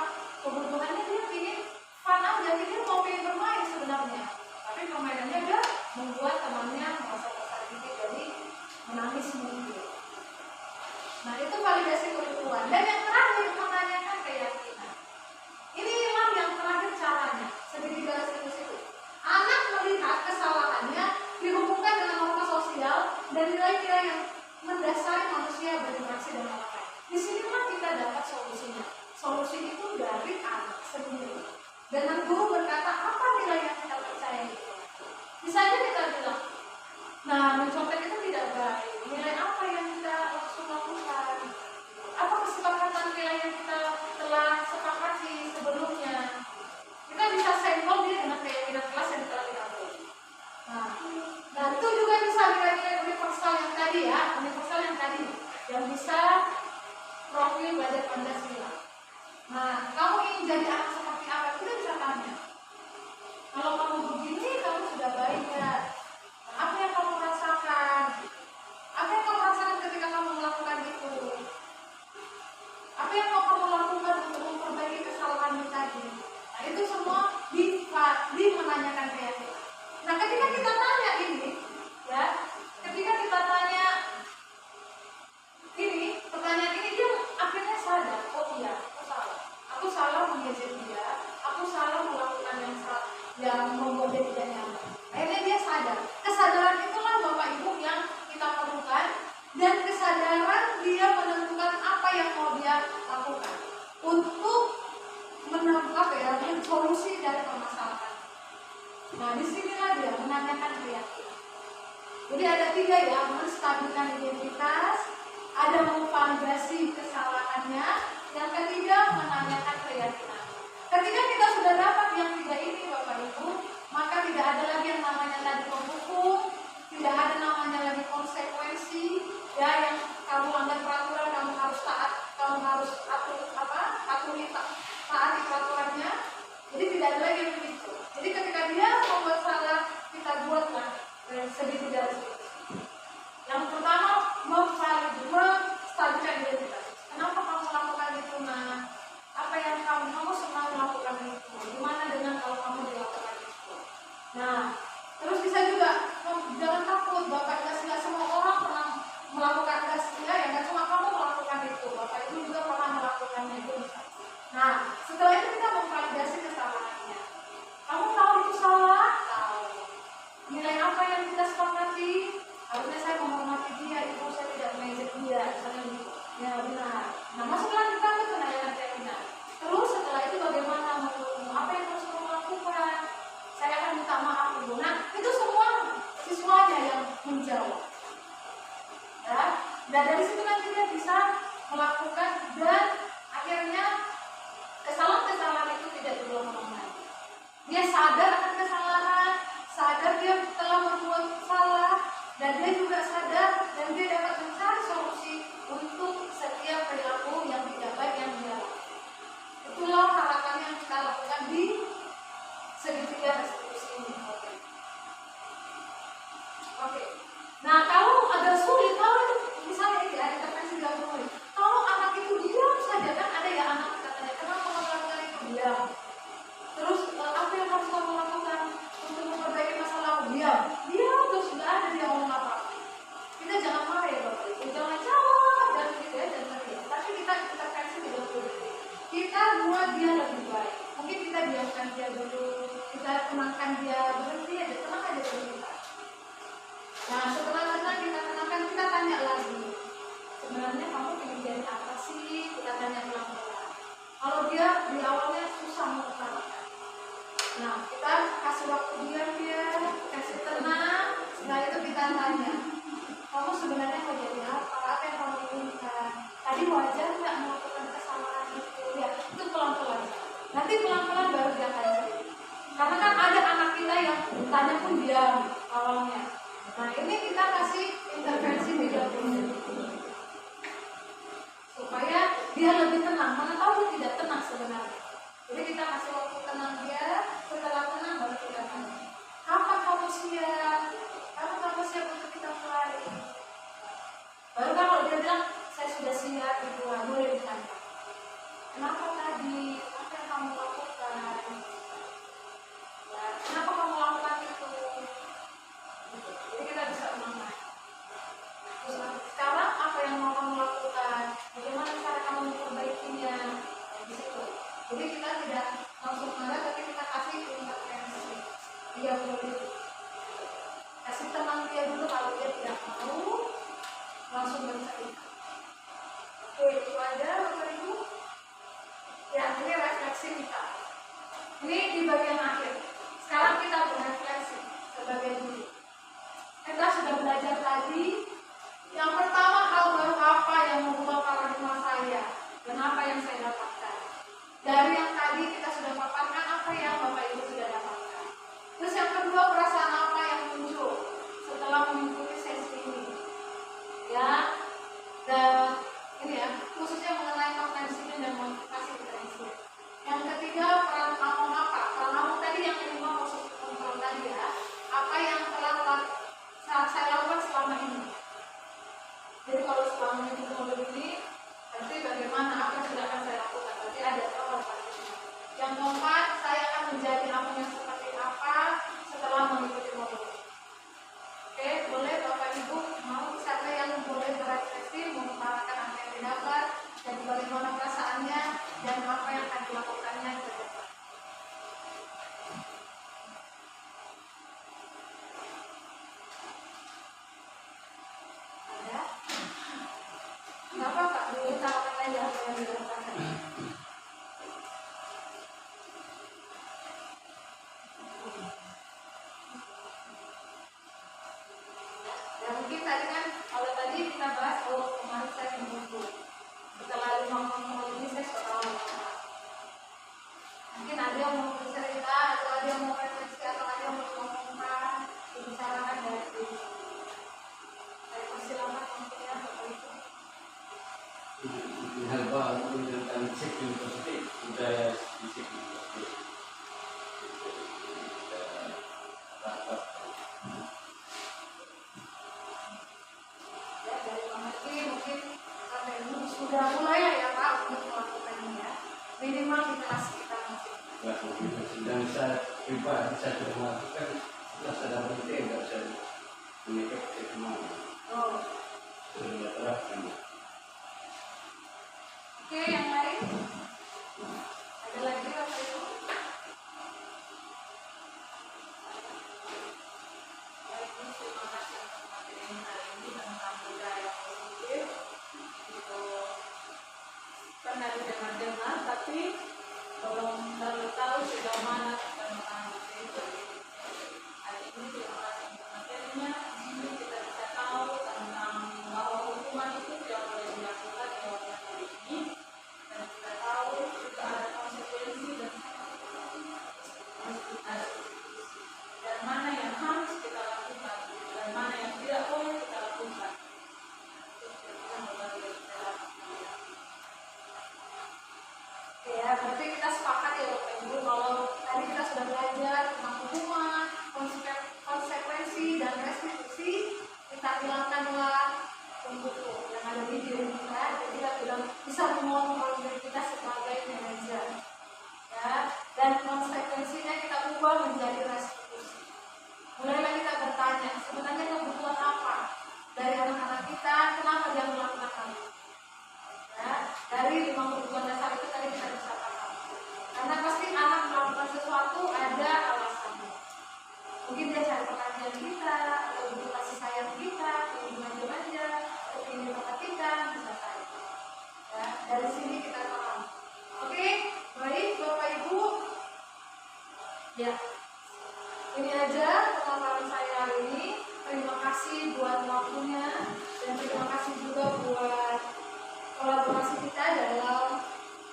Kebutuhannya dia ingin fun aja. Dia mau pengen bermain sebenarnya. Tapi permainannya dia membuat temannya merasa tersakiti, jadi menangis mungkin. Nah, itu validasi kebutuhan. Dan yang terakhir, menanyakan keyakinan. Inilah yang terakhir caranya. Segitiga itu. Anak melihat kesalahannya dihubungkan dengan norma sosial dan nilai-nilai yang mendasari manusia berinteraksi dengan orang lain. Disinilah kita dapat solusinya. Solusi itu dari anak sendiri. Dengan guru berkata apa nilai yang kita percaya itu. Bisa aja kita bilang, nah mencontek itu tidak baik. Nilai apa yang kita langsung lakukan? Apa kesepakatan nilai yang kita telah sepakati sebelumnya? Kita bisa sampel dia dengan keyakinan kelas yang telah diatur. Nah itu juga bisa nilai-nilai universal yang tadi ya, universal yang tadi yang bisa profil belajar Pancasila. Nah, kamu ingin jadi anak seperti apa? Kita bisa tanya. Kalau kamu begini, kamu sudah baik ya? Apa yang kamu rasakan? Apa yang kamu rasakan ketika kamu melakukan itu? Apa yang kamu lakukan untuk memperbaiki kesalahan tadi? Nah, itu semua di menanyakan keyakinan. Nah, ketika kita tanya ini, ya, ketika kita tanya ini, pertanyaan ini dia akhirnya sadar, oh iya, aku salah mengejek dia, aku salah melakukan yang membuat dia tidak nyaman. Akhirnya dia sadar. Kesadaran itulah Bapak Ibu yang kita perlukan, dan kesadaran dia menentukan apa yang mau dia lakukan untuk menemukan solusi dari permasalahan. Nah, disinilah dia menanyakan keyakinan. Jadi ada 3 ya, menstabilkan identitas, ada memvalidasi kesalahannya, yang ketiga menanyakan keyakinan. Ketika kita sudah dapat yang 3 ini Bapak Ibu, maka tidak ada lagi yang namanya tadi penghukum, tidak ada namanya lagi konsekuensi, ya yang kamu langgar peraturan kamu harus taat, kamu harus taati peraturannya. Jadi tidak ada lagi yang begitu. Jadi ketika dia membuat salah, kita buatlah segitiga. Yang pertama menstabilkan identitas. Kenapa kamu melakukan itu, Nah? Apa yang kamu senang melakukan itu? Gimana dengan kalau kamu dilakukan itu? Nah, terus bisa juga jangan takut, Bapak nggak semua orang pernah melakukan ya nggak cuma kamu melakukan itu, Bapak Ibu juga pernah melakukannya itu. Nah, setelah itu kita memvalidasi kesalahannya. Kamu tahu itu salah? Tahu. Nilai apa yang kita sepakati? Harusnya saya menghormati dia, itu saya tidak mengejek dia, misalnya gitu. Ya benar. Nah, masuklah kita ke penilaian keyakinan. Terus setelah itu bagaimana apa yang harus kamu lakukan? Saya akan minta maaf Ibu. Nah, itu semua siswanya yang menjawab. Ya, dan dari situ nanti dia bisa melakukan dan akhirnya kesalahan-kesalahan itu tidak berulang-ulang lagi. Dia sadar akan kesalahan, sadar dia telah berbuat salah, dan dia juga sadar dan dia dapat mencari solusi untuk setiap perilaku yang tidak baik yang dia lakukan. Itulah harapan yang kita lakukan di segitiga restitusi ini. Oke. Nah, kalau agak sulit, kalau itu misalnya ini ada intervensi dalam rumah, kalau anak itu diam saja, kan ada ya anak katanya, kenapa kamu melakukan itu diam? Terus apa yang harus kamu lakukan untuk memperbaiki masalah? Diam terus nggak ada dia ngomong apa. Kita jangan marah ya Bapak Ibu, jangan jawab dan gitu ya, dan teriak. Tapi kita intervensi dalam rumah. Kita buat dia lebih baik. Mungkin kita diamkan dia dulu, kita tenangkan dia, berhenti aja, tenang aja dulu kita. Nah, setelah tenang kita tenangkan, kita tanya lagi. Sebenarnya kamu ingin jadi apa sih? Kita tanya pelan-pelan. Kalau dia di awalnya susah mengutarakan, Nah, kita kasih waktu dia, kasih tenang. Setelah itu kita tanya, kamu sebenarnya mau jadi apa? Apa yang kamu inginkan? Tadi wajar nggak melakukan kesalahan itu? Ya, itu pelan-pelan. Nanti pelan-pelan baru dia akan cerita. Karena kan ada anak kita yang tanya pun diam awalnya. Nah, ini kita kasih intervensi video supaya dia lebih tenang. Mana tahu dia tidak tenang sebenarnya. Jadi kita kasih waktu tenang dia. Setelah tenang baru kita tanya, kapan kamu siap? Kapan kamu siap untuk kita mulai? Baru kalau dia bilang saya sudah siap, ibu, boleh ditanya. Kenapa tadi? Apa yang kamu lakukan? Ya, kenapa kamu lakukan itu? Jadi kita bisa menang. Terus sekarang apa yang mau kamu lakukan? Bagaimana cara kamu memperbaikinya? Di situ. Jadi kita tidak langsung marah, tapi kita kasih intervensi. Dia boleh kasih tenang dia dulu. Kalau dia tidak mau, langsung bercerita. Oke, itu aja Bapak Ibu. Ya, ini refleksi kita. Ini di bagian akhir. Sekarang kita berefleksi sebagai guru. Kita sudah belajar tadi. Yang pertama, hal baru apa yang mengubah paradigma saya dan apa yang saya dapatkan. Dari yang tadi kita sudah paparkan apa yang Bapak Ibu sudah dapatkan. Terus yang kedua, perasaan apa yang muncul setelah mengikuti sesi ini. Ya, dan ini ya, khususnya mengenai makna disiplin dan motivasi diferensial. Yang ketiga, peran kamu apa? Peran kamu tadi yang kelima, proses kontrol tadi ya. Apa yang telah saya lakukan selama ini. Jadi kalau selama ini mau begini, berarti bagaimana apa yang sudah akan saya lakukan? Berarti ada awal pastinya. Yang keempat, saya akan menjadi akunya seperti apa setelah mengikuti modul. Oke, boleh Bapak Ibu mau siapa yang boleh berefleksi mengutarakan apa yang didapat dan bagaimana perasaannya dan apa yang akan dilakukannya ke depan. Ada? Nggak apa-apa, diutarakan aja apa yang dilakukan. Ya mungkin tadi kan, kalau tadi kita bahas, kemarin saya menunggu. Setelah 5 ngomong ini saya sudah tahu. Mungkin ada yang mau bercerita, atau ada yang mau refleksi, atau ada yang mau ngomongkan, dibicarakan dari sini. Saya persilakan mungkin ya Bapak Ibu. Hal baru tentang disiplin positif, budaya disiplin positif. Ya, dari pengerti mungkin Bapak Ibu sudah mulai ya Pak untuk melakukannya ya. Minimal di kelas kita masing-masing. Dan saya pribadi saya sudah melakukan, setelah saya berhenti nggak bisa mengikuti semua. Oh. Sudah terapkan. Oke, yang lain? Ada lagi Bapak Ibu? Baik, terima kasih untuk materi hari ini tentang budaya positif. Itu pernah didengar-dengar, tapi belum terlalu tahu sejauh mana tentang itu. Hari ini terima kasih untuk materinya. Di sini kita bisa tahu tentang bahwa hukuman itu tidak boleh dilakukan di waktu ini. Dan kita tahu juga ada konsekuensi dan dan mana yang harus kita lakukan dan mana yang tidak boleh kita lakukan. Oke ya, berarti kita sepakat ya Bapak Ibu kalau tadi kita sudah belajar tentang hukuman, konsekuensi dan restitusi. Kita hilangkanlah pembuku yang ada di diri kita, jadi kita sudah bisa mengontrol diri kita sebagai manajer. Ya, dan konsekuensinya kita ubah menjadi restitusi. Mulailah kita bertanya, sebenarnya kebutuhan apa dari anak-anak kita, kenapa dia melakukan hal itu? Ya, dari 5 kebutuhan dasar itu tadi kita bisa paham. Karena pasti anak melakukan sesuatu ada alasannya. Mungkin dia cari perhatian kita, atau butuh kasih sayang kita, atau manja-manja, atau ingin tempat kita, bisa saja. Ya, dari sini kita paham. Oke, baik Bapak Ibu. Ya, ini aja pemaparan saya hari ini. Terima kasih buat waktunya dan terima kasih juga buat kolaborasi kita dalam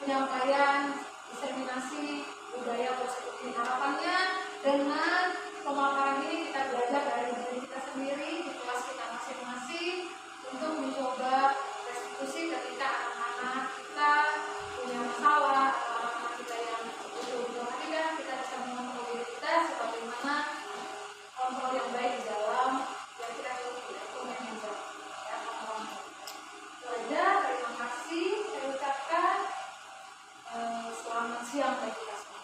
penyampaian diseminasi budaya positif ini. Harapannya dengan pemaparan ini kita belajar dari diri kita sendiri di kelas kita masing-masing untuk mencoba restitusi ketika anak-anak kita punya masalah atau anak-anak kita yang butuh perhatian, kita bisa mengontrol diri kita sebagaimana kontrol yang baik di dalam yang kita itu manajer ya kontrol. Itu aja, terima kasih saya ucapkan. Selamat siang bagi kita semua.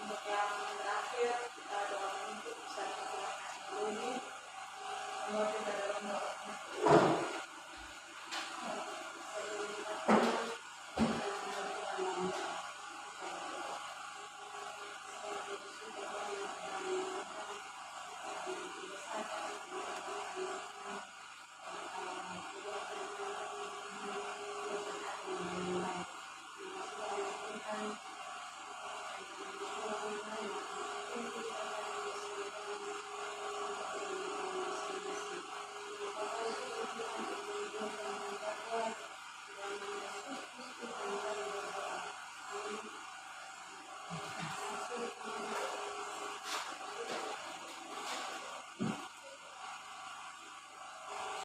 Untuk yang terakhir kita doa untuk bisa dilaksanakan dulu ini. Semoga kita dalam doanya.